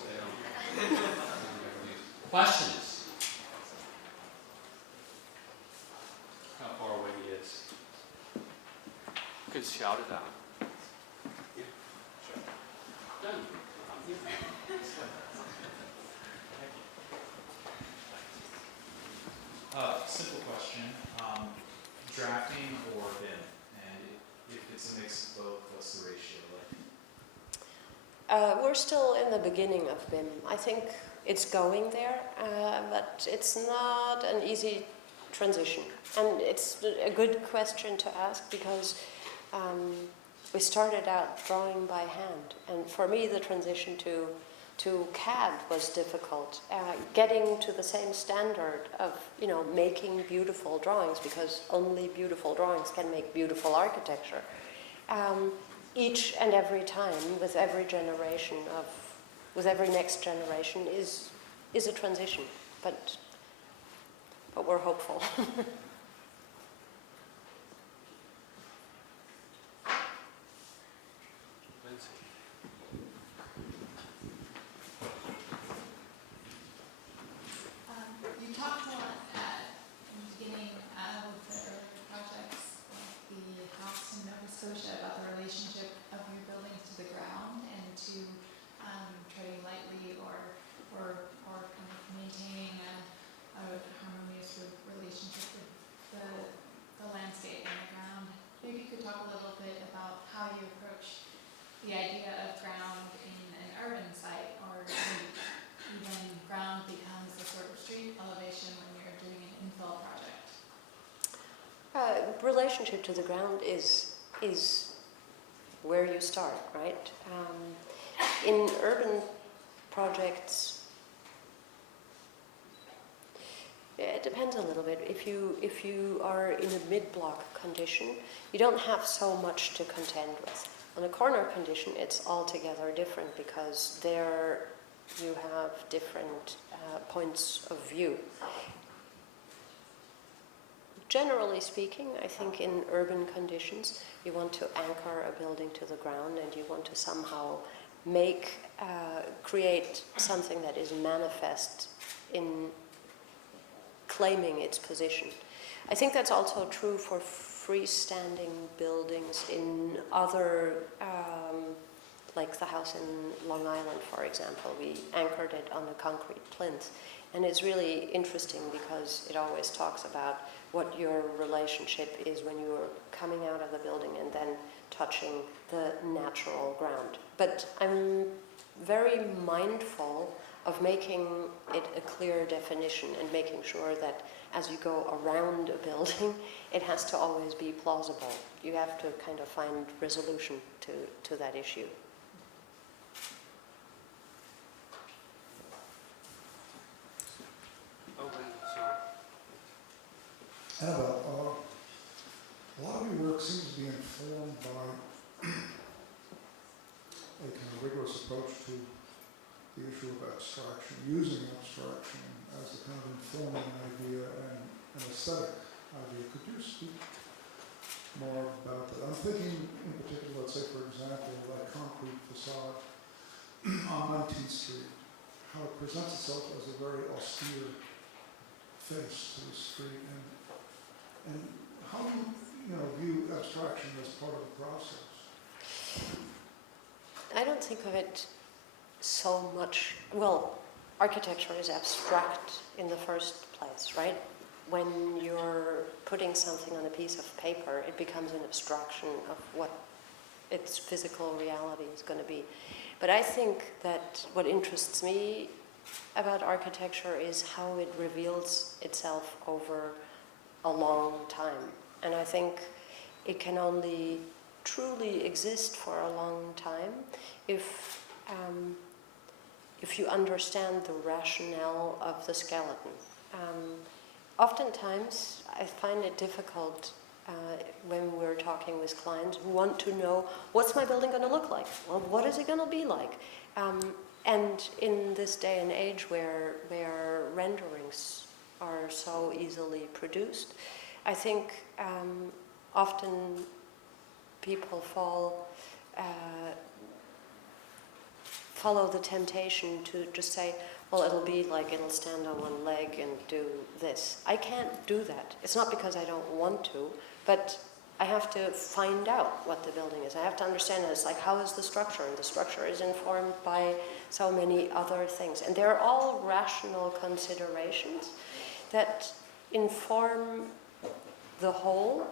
They don't. Questions? How far away he is? You could shout it out. Yeah, sure. Done. I'm here. Simple question. Drafting or BIM? And if it's a mix of both, what's the ratio like? We're still in the beginning of BIM. I think it's going there, but it's not an easy transition. And it's a good question to ask, because we started out drawing by hand. And for me, the transition to CAD was difficult. Getting to the same standard of, making beautiful drawings, because only beautiful drawings can make beautiful architecture. Each and every time, with every next generation, is a transition. But we're hopeful. You talked a lot in the beginning with the earlier projects, like the house in Nova Scotia. relationship to the ground is where you start, right? In urban projects, it depends a little bit. If you are in a mid-block condition, you don't have so much to contend with. On a corner condition, it's altogether different because there you have different points of view. Generally speaking, I think in urban conditions, you want to anchor a building to the ground and you want to somehow create something that is manifest in claiming its position. I think that's also true for freestanding buildings in other, like the house in Long Island, for example. We anchored it on a concrete plinth. And it's really interesting because it always talks about what your relationship is when you're coming out of the building and then touching the natural ground. But I'm very mindful of making it a clear definition and making sure that as you go around a building, it has to always be plausible. You have to kind of find resolution to that issue. Oh, sorry. Annabelle, a lot of your work seems to be informed by a kind of rigorous approach to the issue of abstraction, using abstraction as a kind of informing idea and an aesthetic idea. Could you speak more about that? I'm thinking in particular, let's say for example, that concrete facade on 19th Street, how it presents itself as a very austere face to the street, and how do you view abstraction as part of the process? I don't think of it so much, well, architecture is abstract in the first place, right? When you're putting something on a piece of paper, it becomes an abstraction of what its physical reality is going to be. But I think that what interests me about architecture is how it reveals itself over a long time. And I think it can only truly exist for a long time if you understand the rationale of the skeleton. Oftentimes, I find it difficult when we're talking with clients who want to know, what's my building going to look like? Well, what is it going to be like? And in this day and age where renderings are so easily produced, I think often people follow the temptation to just say, well, it'll be like it'll stand on one leg and do this. I can't do that. It's not because I don't want to, but I have to find out what the building is. I have to understand it. It's like, how is the structure? And the structure is informed by so many other things. And they're all rational considerations that inform the whole.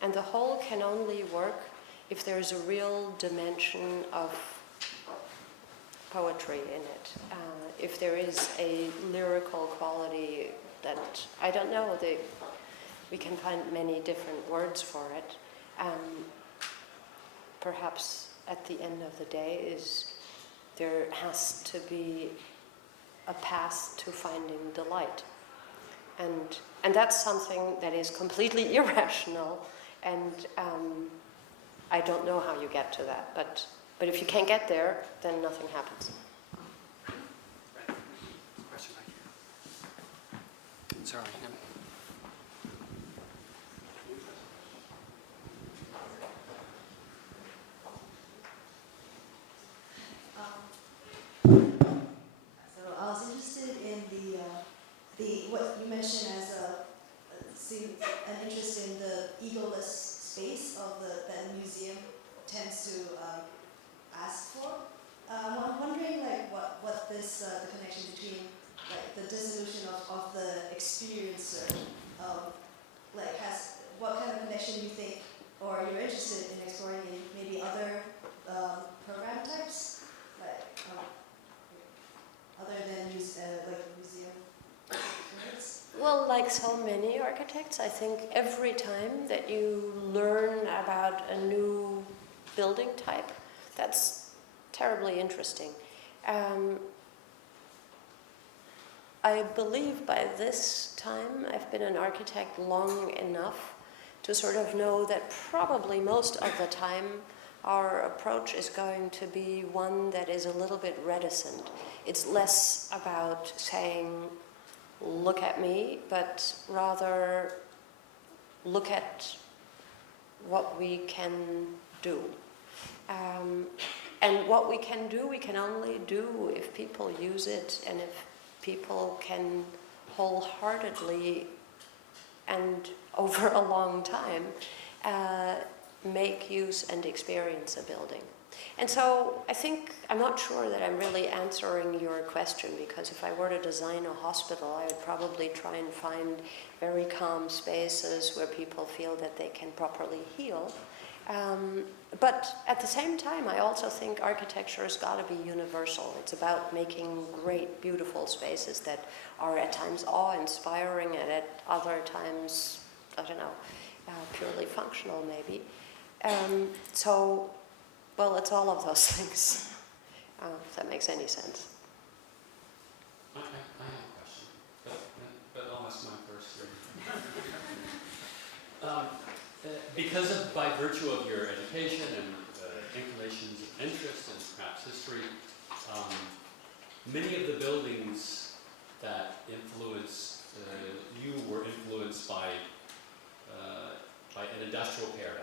And the whole can only work if there's a real dimension of poetry in it. If there is a lyrical quality that, I don't know, we can find many different words for it. Perhaps at the end of the day there has to be a path to finding delight. And that's something that is completely irrational, and I don't know how you get to that, but if you can't get there, then nothing happens. Question back here. Sorry. So I was interested in the what you mentioned as an interest in the egoless space of that the museum tends to ask for. I'm wondering, like, what this the connection between, like, the dissolution of the experiencer, like, what kind of connection you think, or you're interested in exploring in maybe other program types, like other than like museum experience? Well, like so many architects, I think every time that you learn about a new building type, that's terribly interesting. I believe by this time I've been an architect long enough to sort of know that probably most of the time our approach is going to be one that is a little bit reticent. It's less about saying, look at me, but rather look at what we can do. And what we can do, we can only do if people use it and if people can wholeheartedly and over a long time make use and experience a building. And so I think, I'm not sure that I'm really answering your question, because if I were to design a hospital, I would probably try and find very calm spaces where people feel that they can properly heal. But at the same time, I also think architecture has got to be universal. It's about making great, beautiful spaces that are at times awe-inspiring and at other times, I don't know, purely functional maybe. So, well, it's all of those things, if that makes any sense. I have a question, but I'll ask mine first. Because of, by virtue of your education and inclinations of interest and perhaps history, many of the buildings that influenced you were influenced by an industrial paradigm.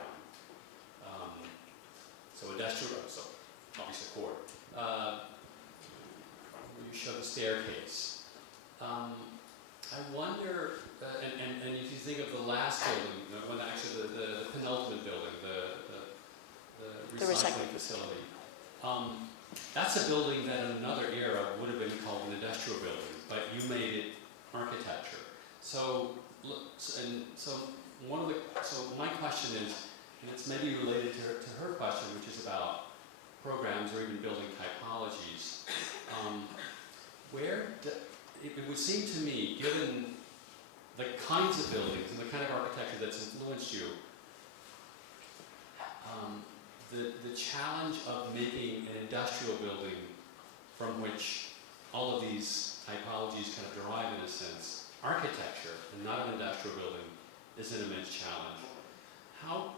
So obviously core. You show the staircase. I wonder, and if you think of the last building, actually the penultimate building, the recycling facility, that's a building that in another era would have been called an industrial building, but you made it architecture. So my question is, and it's maybe related to her question, which is about programs or even building typologies. It would seem to me, given the kinds of buildings and the kind of architecture that's influenced you, the challenge of making an industrial building from which all of these typologies kind of derive, in a sense, architecture and not an industrial building, is an immense challenge. How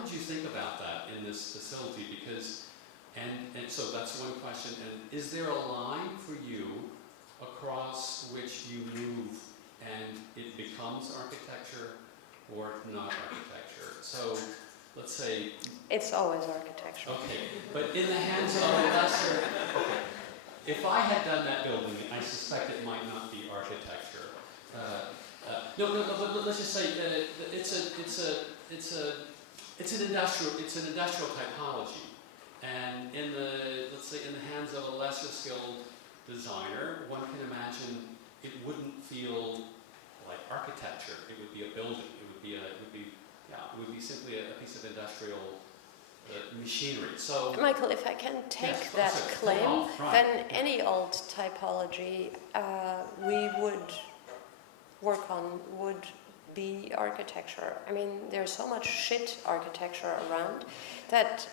did you think about that in this facility? Because, and so that's one question. And is there a line for you across which you move and it becomes architecture or not architecture? So let's say... It's always architecture. Okay, but in the hands of a lesser... Okay. If I had done that building, I suspect it might not be architecture. But let's just say it's an industrial typology, and let's say in the hands of a lesser skilled designer, one can imagine it wouldn't feel like architecture. It would be a building. It would be simply a piece of industrial machinery. So, Michael, if I can take that claim, then any old typology we would work on would be architecture. I mean, there's so much shit architecture around that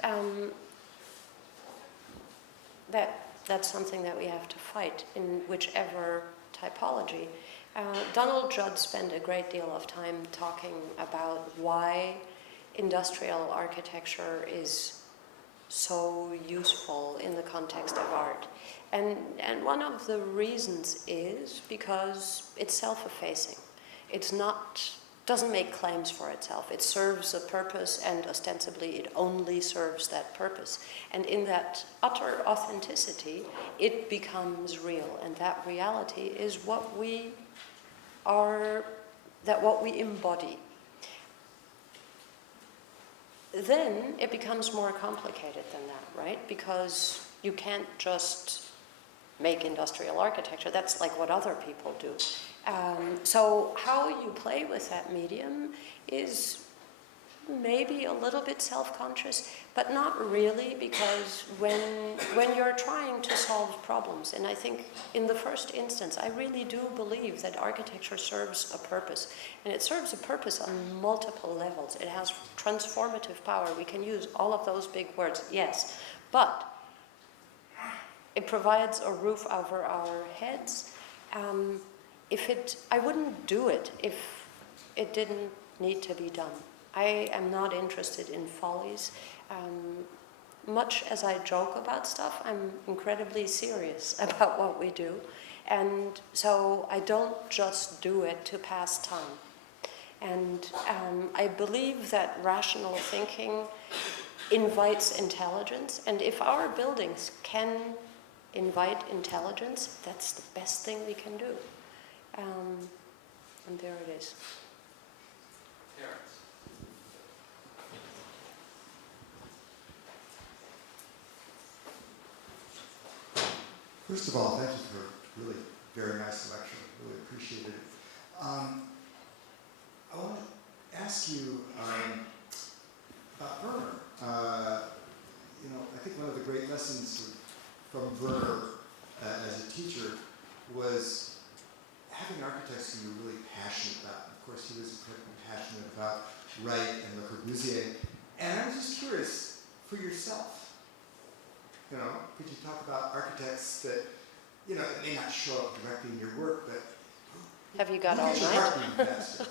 that's something that we have to fight in whichever typology. Donald Judd spent a great deal of time talking about why industrial architecture is so useful in the context of art. And one of the reasons is because it's self-effacing. Doesn't make claims for itself. It serves a purpose, and ostensibly it only serves that purpose. And in that utter authenticity, it becomes real. And that reality is what we embody. Then it becomes more complicated than that, right? Because you can't just make industrial architecture. That's like what other people do. So how you play with that medium is maybe a little bit self-conscious, but not really, because when you're trying to solve problems, and I think in the first instance, I really do believe that architecture serves a purpose, and it serves a purpose on multiple levels. It has transformative power. We can use all of those big words, yes, but it provides a roof over our heads. I wouldn't do it if it didn't need to be done. I am not interested in follies. Much as I joke about stuff, I'm incredibly serious about what we do. And so I don't just do it to pass time. And I believe that rational thinking invites intelligence. And if our buildings can invite intelligence, that's the best thing we can do. And there it is. Terrence. First of all, thank you for a really very nice lecture. Really appreciate it. I want to ask you about Werner. I think one of the great lessons from Werner as a teacher was having architects who you're really passionate about. Of course, he was incredibly passionate about Wright and Le Corbusier. And I was just curious, for yourself, could you talk about architects that, it may not show up directly in your work, but have you got who all gets your night? heart beating faster?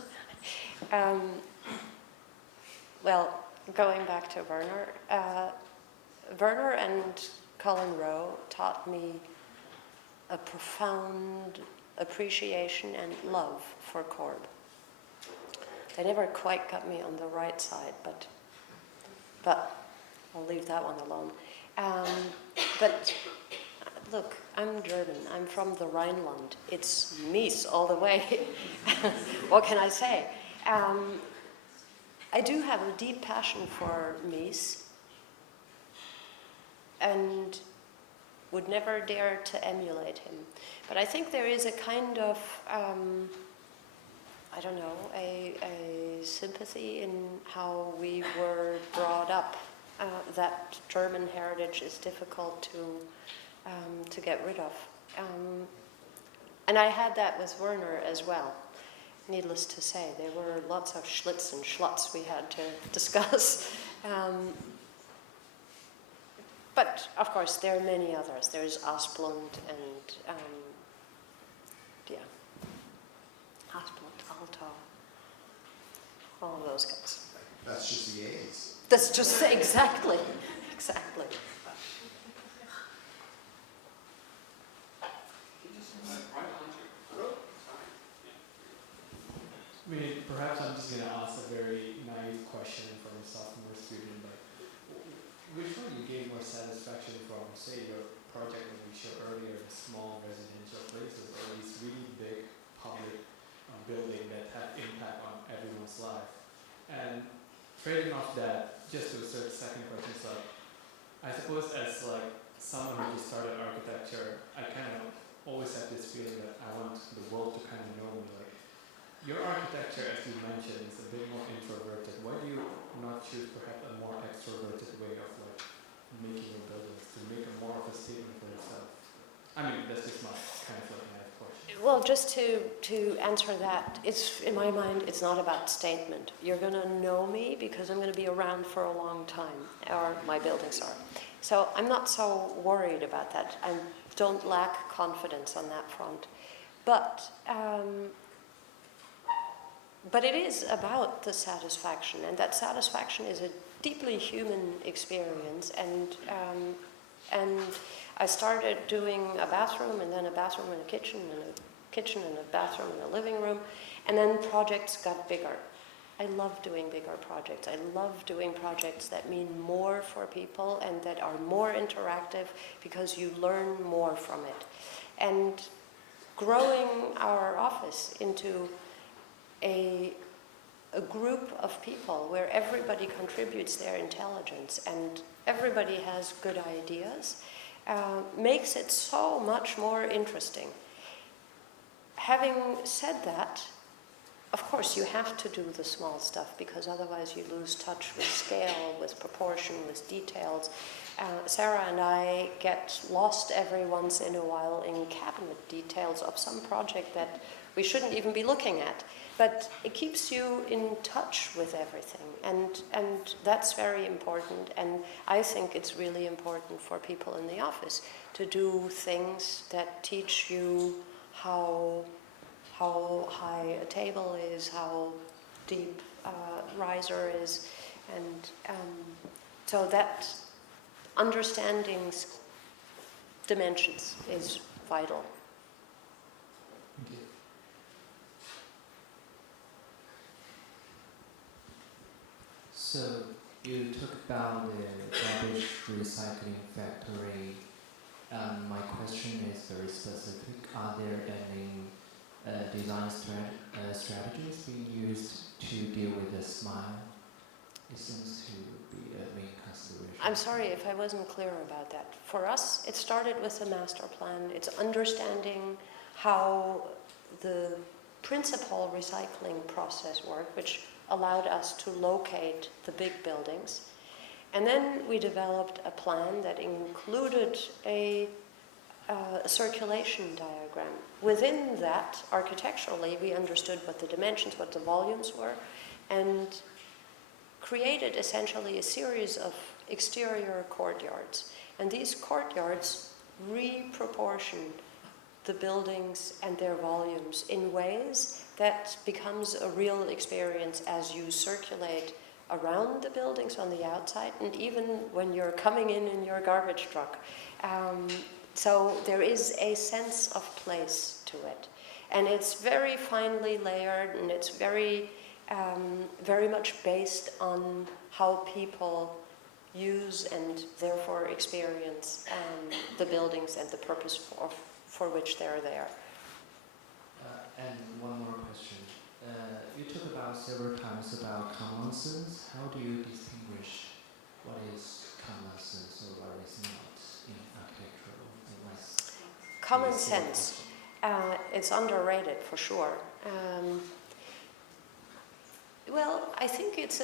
Well, going back to Werner, Werner and Colin Rowe taught me a profound appreciation and love for Corb. They never quite got me on the right side, but I'll leave that one alone. But look, I'm German. I'm from the Rhineland. It's Mies all the way. What can I say? I do have a deep passion for Mies and would never dare to emulate him. But I think there is a kind of, a sympathy in how we were brought up. That German heritage is difficult to get rid of. And I had that with Werner as well. Needless to say, there were lots of schlitz and schlutz we had to discuss. But of course, there are many others. There's Asplund and Asplund, Alto, all of those guys. That's just the A's. That's just exactly. Perhaps I'm just going to ask a very naive question from a sophomore student, but which one you gain more satisfaction from, say, your project that we showed earlier, the small residential places, or these really big public building that have impact on everyone's life? And trading off that, just to assert the second question, so I suppose as someone who just started architecture, I kind of always have this feeling that I want the world to kind of know me. Your architecture, as you mentioned, is a bit more introverted. Why do you not choose perhaps a more extroverted way of making your buildings, to make a more of a statement for yourself? I mean, that's just my kind of naive question. Well, just to answer that, it's in my mind, it's not about statement. You're going to know me because I'm going to be around for a long time, or my buildings are. So I'm not so worried about that. I don't lack confidence on that front. But it is about the satisfaction, and that satisfaction is a deeply human experience. And I started doing a bathroom, and then a bathroom and a kitchen, and a kitchen and a bathroom and a living room, and then projects got bigger. I love doing bigger projects. I love doing projects that mean more for people and that are more interactive because you learn more from it. And growing our office into a group of people where everybody contributes their intelligence and everybody has good ideas makes it so much more interesting. Having said that, of course, you have to do the small stuff because otherwise you lose touch with scale, with proportion, with details. Sarah and I get lost every once in a while in cabinet details of some project that we shouldn't even be looking at. But it keeps you in touch with everything, and that's very important. And I think it's really important for people in the office to do things that teach you how high a table is, how deep a riser is, and so that understanding dimensions is vital. Thank you. So you talked about the garbage recycling factory. My question is very specific. Are there any design strategies being used to deal with the smile? It seems to be a main consideration. I'm sorry if I wasn't clear about that. For us, it started with the master plan. It's understanding how the principal recycling process worked, which allowed us to locate the big buildings. And then we developed a plan that included a circulation diagram. Within that, architecturally, we understood what the dimensions, what the volumes were, and created essentially a series of exterior courtyards. And these courtyards reproportioned the buildings and their volumes in ways that becomes a real experience as you circulate around the buildings on the outside, and even when you're coming in your garbage truck. So there is a sense of place to it. And it's very finely layered, and it's very much based on how people use and therefore experience the buildings and the purpose for which they're there. And one more question. You talked about several times about common sense. How do you distinguish what is common sense or what is not in architectural advice? Common sense. It's underrated for sure. Well, I think it's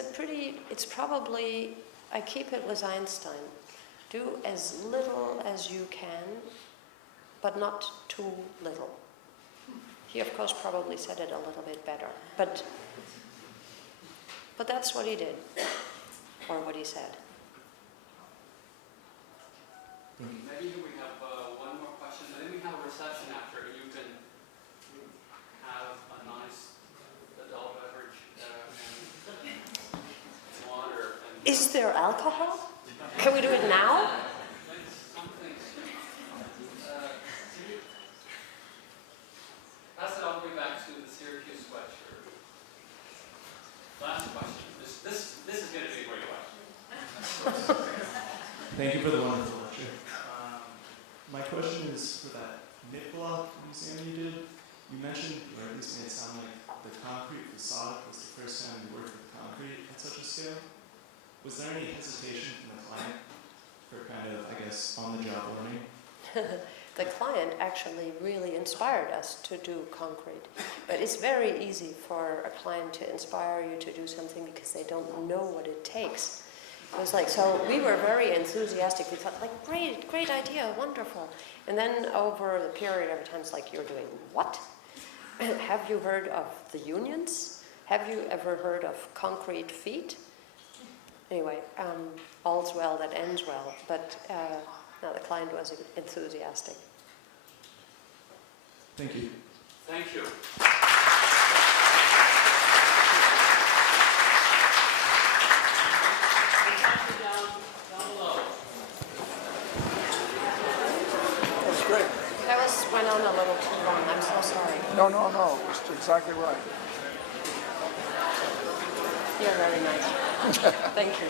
probably, I keep it with Einstein. Do as little as you can, but not too little. He, of course, probably said it a little bit better, but that's what he did, or what he said. Maybe we have one more question, and then we have a reception after. You can have a nice adult beverage and water. And Is there alcohol? Can we do it now? Pass it all the way back to the Syracuse sweatshirt. Last question. This is going to be a great question. Thank you for the wonderful lecture. My question is for that knit block museum you did. You mentioned, or at least made it sound like the concrete facade was the first time you worked with concrete at such a scale. Was there any hesitation from the client for kind of, I guess, on-the-job learning? The client actually really inspired us to do concrete. But it's very easy for a client to inspire you to do something because they don't know what it takes. It was like, so we were very enthusiastic. We thought, like, great idea, wonderful. And then over the period of time, it's like, you're doing what? Have you heard of the unions? Have you ever heard of concrete feet? Anyway, all's well that ends well. But no, the client was enthusiastic. Thank you. Thank you. Down below. That's great. That went on a little too long. I'm so sorry. No, it's exactly right. You're very nice. Thank you.